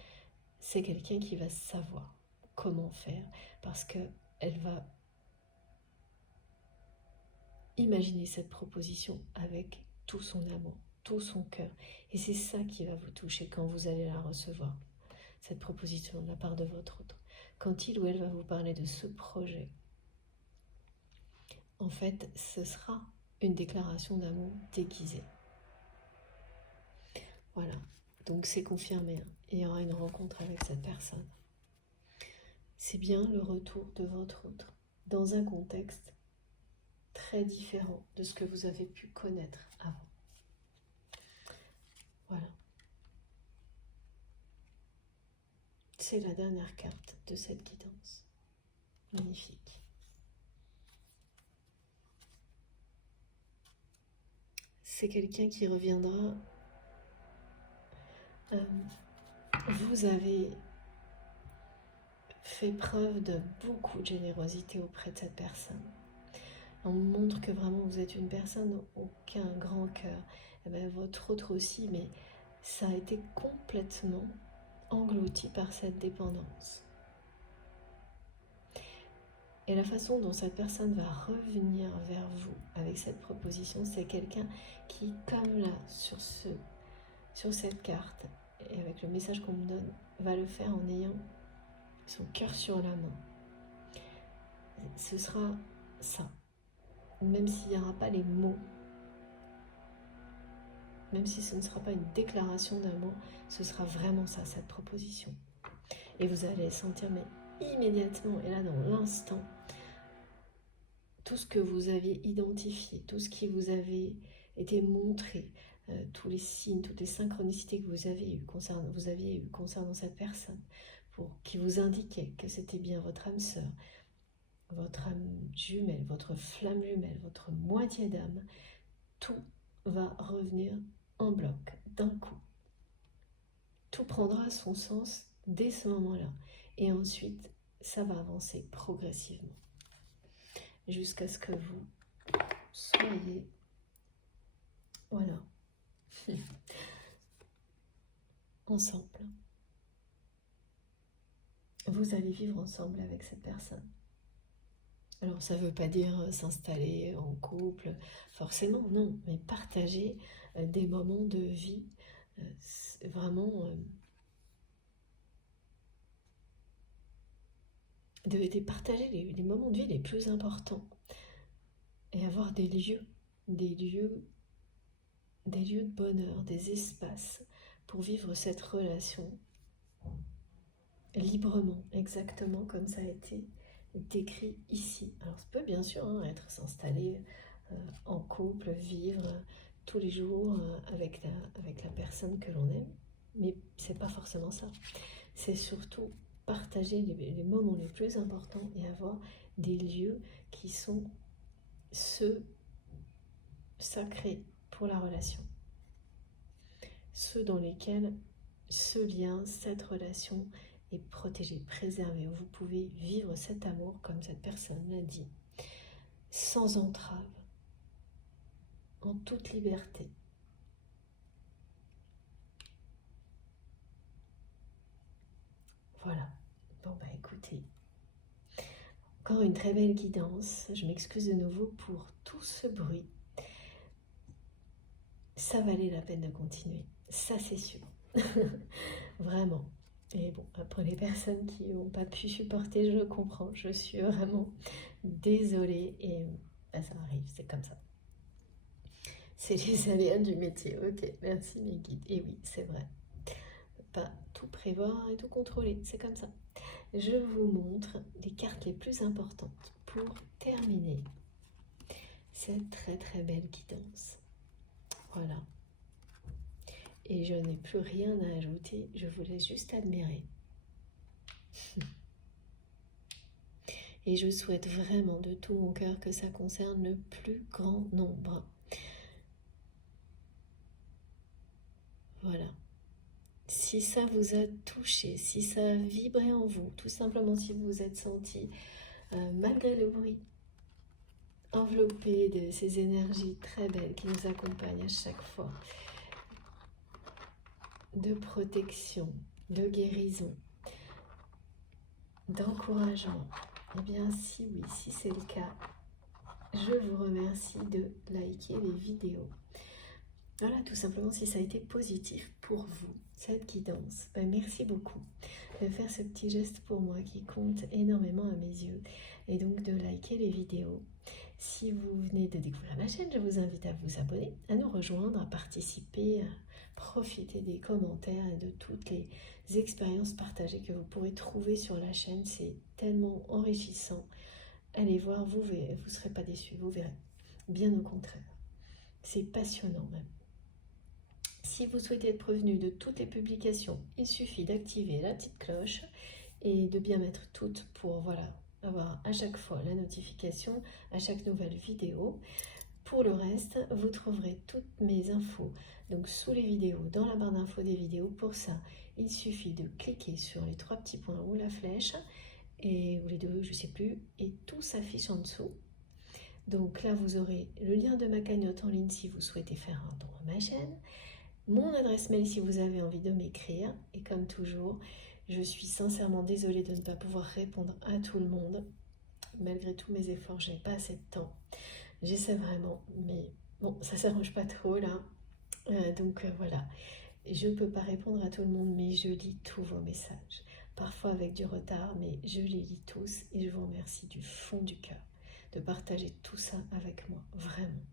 c'est quelqu'un qui va savoir comment faire parce qu'elle va imaginer cette proposition avec tout son amour, tout son cœur. Et c'est ça qui va vous toucher quand vous allez la recevoir, cette proposition de la part de votre autre. Quand il ou elle va vous parler de ce projet, en fait, ce sera une déclaration d'amour déguisée. Voilà, donc c'est confirmé, hein. Il y aura une rencontre avec cette personne. C'est bien le retour de votre autre, dans un contexte très différent de ce que vous avez pu connaître avant. Voilà. C'est la dernière carte de cette guidance. Magnifique. C'est quelqu'un qui reviendra. Vous avez fait preuve de beaucoup de générosité auprès de cette personne. On montre que vraiment vous êtes une personne aucun grand cœur. Et bien, votre autre aussi, mais ça a été complètement englouti par cette dépendance. Et la façon dont cette personne va revenir vers vous avec cette proposition, c'est quelqu'un qui, comme là, sur cette carte, et avec le message qu'on me donne, va le faire en ayant son cœur sur la main. Ce sera ça. Même s'il n'y aura pas les mots, même si ce ne sera pas une déclaration d'amour, ce sera vraiment ça, cette proposition. Et vous allez sentir, mais immédiatement, et là dans l'instant, tout ce que vous aviez identifié, tout ce qui vous avait été montré, tous les signes, toutes les synchronicités que vous aviez eues concernant cette personne, qui vous indiquaient que c'était bien votre âme sœur, votre âme jumelle, votre flamme jumelle, votre moitié d'âme, tout va revenir en bloc, d'un coup. Tout prendra son sens dès ce moment-là. Et ensuite, ça va avancer progressivement. Jusqu'à ce que vous soyez... Voilà. Ensemble. Vous allez vivre ensemble avec cette personne. Alors ça ne veut pas dire s'installer en couple, forcément, non, mais partager des moments de vie, vraiment de partager les moments de vie les plus importants et avoir des lieux de bonheur, des espaces pour vivre cette relation librement, exactement comme ça a été décrit ici. Alors ça peut bien sûr être s'installer en couple, vivre tous les jours avec la personne que l'on aime, mais c'est pas forcément ça. C'est surtout partager les moments les plus importants et avoir des lieux qui sont ceux sacrés pour la relation. Ceux dans lesquels ce lien, cette relation est protégé, préservé, où vous pouvez vivre cet amour, comme cette personne l'a dit, sans entrave, en toute liberté. Voilà. Bon bah écoutez, encore une très belle guidance. Je m'excuse de nouveau pour tout ce bruit. Ça valait la peine de continuer, ça c'est sûr. Vraiment. Et bon, pour les personnes qui n'ont pas pu supporter, je comprends. Je suis vraiment désolée et bah, ça arrive, c'est comme ça. C'est les aléas du métier. Ok, merci mes guides. Et oui, c'est vrai. Pas tout prévoir et tout contrôler, c'est comme ça. Je vous montre les cartes les plus importantes pour terminer cette très très belle guidance. Voilà. Et je n'ai plus rien à ajouter, je vous laisse juste admirer. Et je souhaite vraiment de tout mon cœur que ça concerne le plus grand nombre. Voilà. Si ça vous a touché, si ça a vibré en vous, tout simplement si vous vous êtes senti, malgré le bruit, enveloppé de ces énergies très belles qui nous accompagnent à chaque fois, de protection, de guérison, d'encouragement, eh bien si oui, si c'est le cas, je vous remercie de liker les vidéos. Voilà, tout simplement si ça a été positif pour vous, cette guidance, ben, merci beaucoup de faire ce petit geste pour moi qui compte énormément à mes yeux et donc de liker les vidéos. Si vous venez de découvrir ma chaîne, je vous invite à vous abonner, à nous rejoindre, à participer, à profiter des commentaires et de toutes les expériences partagées que vous pourrez trouver sur la chaîne. C'est tellement enrichissant. Allez voir, vous verrez, vous ne serez pas déçus, vous verrez. Bien au contraire. C'est passionnant même. Si vous souhaitez être prévenu de toutes les publications, il suffit d'activer la petite cloche et de bien mettre toutes pour voilà, avoir à chaque fois la notification à chaque nouvelle vidéo. Pour le reste, vous trouverez toutes mes infos donc sous les vidéos, dans la barre d'infos des vidéos. Pour ça, il suffit de cliquer sur les trois petits points ou la flèche, ou les deux, je ne sais plus, et tout s'affiche en dessous. Donc là, vous aurez le lien de ma cagnotte en ligne si vous souhaitez faire un don à ma chaîne, mon adresse mail si vous avez envie de m'écrire, et comme toujours, je suis sincèrement désolée de ne pas pouvoir répondre à tout le monde. Malgré tous mes efforts, je n'ai pas assez de temps. J'essaie vraiment, mais bon, ça ne s'arrange pas trop là. Donc voilà, je ne peux pas répondre à tout le monde, mais je lis tous vos messages. Parfois avec du retard, mais je les lis tous et je vous remercie du fond du cœur de partager tout ça avec moi, vraiment.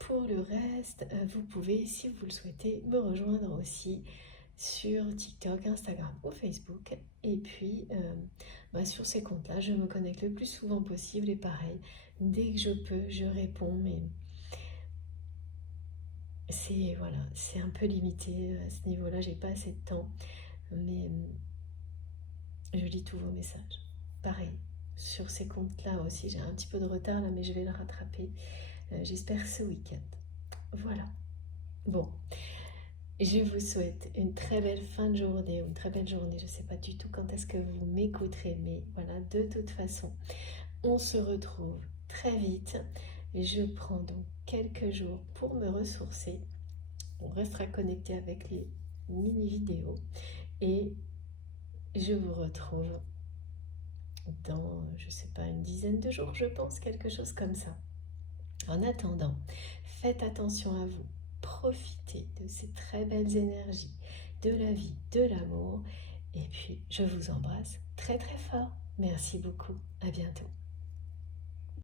Pour le reste, vous pouvez, si vous le souhaitez, me rejoindre aussi sur TikTok, Instagram ou Facebook. Et puis, sur ces comptes-là, je me connecte le plus souvent possible. Et pareil, dès que je peux, je réponds. Mais c'est un peu limité à ce niveau-là. J'ai pas assez de temps. Mais je lis tous vos messages. pareil, sur ces comptes-là aussi, j'ai un petit peu de retard là, mais je vais le rattraper, j'espère ce week-end. Voilà. Bon, je vous souhaite une très belle fin de journée, ou une très belle journée, je ne sais pas du tout quand est-ce que vous m'écouterez, mais voilà, de toute façon, on se retrouve très vite. Je prends donc quelques jours pour me ressourcer. On restera connecté avec les mini-vidéos et je vous retrouve dans, je sais pas, une dizaine de jours, je pense, quelque chose comme ça. En attendant, faites attention à vous, profitez de ces très belles énergies, de la vie, de l'amour, et puis je vous embrasse très très fort. Merci beaucoup, à bientôt.